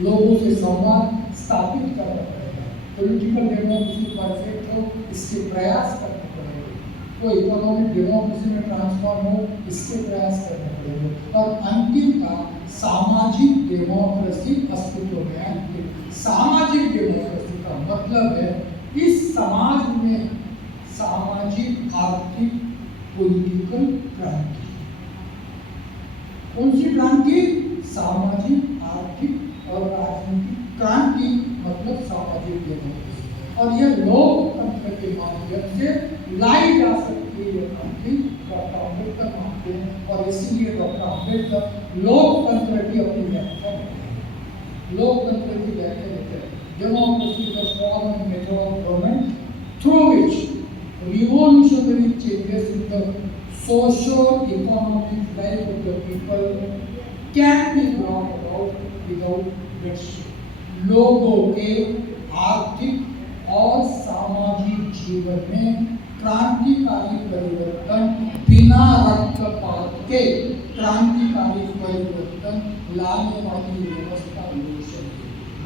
लोगों से संवाद स्थापित करना पड़ेगा, पॉलिटिकल डेमोक्रेसी परफेक्ट हो इसके प्रयास करने पड़ेंगे, वो इकोनॉमिक डेमोक्रेसी में ट्रांसफॉर्म हो इसके प्रयास करने पड़ेंगे, और अंतिमतः सामाजिक डेमोक्रेसी अस्तित्व में आएगी। सामाजिक डेमोक्रेसी का मतलब है इस समाज में सामाजिक, आर्थिक, पॉलिटिकल क्रांति। कौन सी क्रांति? सामाजिक, आर्थिक और राजनीतिक क्रांति, मतलब सामाजिक डेमोक्रेसी। और यह लोकतंत्र के माध्यम से लाई जा सकती है, यह क्रांति डॉक्टर अम्बेडकर मानते हैं, और इसीलिए डॉक्टर अम्बेडकर लोकतंत्र की अपनी व्याख्या देते हैं। लोकतंत्र की व्याख्या देते हैं, democracy is a form and method of government through which revolutionary changes in the socio-economic life of the people can be brought about without bloodshed. लोगों के आर्थिक और सामाजिक जीवन में क्रांतिकारी परिवर्तन बिना रक्तपात के क्रांतिकारी परिवर्तन लाने वाली व्यवस्था लोकशाही।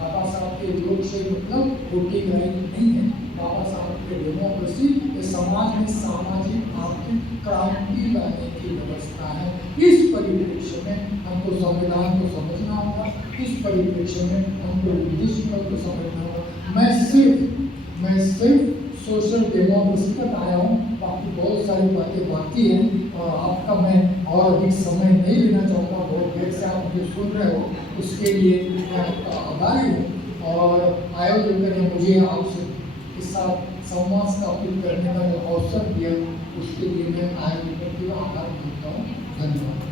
बाबा साहब के लोकशाही मतलब वोटिंग राइट नहीं है, बाबा साहब के डेमोक्रेसी ये समाज में सामाजिक आर्थिक क्रांति लाने की व्यवस्था है। इस परिप्रेक्ष्य में हमको संविधान को समझना होगा, इस परिप्रेक्ष्य में हमको विधिष्ठा को समझना होगा। मैं सिर्फ सोशल डेमोक्रेसी तक आया हूँ, बाकी बहुत सारी बातें बाकी हैं और आपका मैं और अधिक समय नहीं लेना चाहूँगा। बहुत देर से आप मुझे सुन रहे हो, उसके लिए मैं आपका आभारी हूँ। और आयोजक ने मुझे आपसे के साथ संवाद स्थापित करने का जो अवसर दिया, उसके लिए मैं आयोजक का आभार मानता हूँ। धन्यवाद।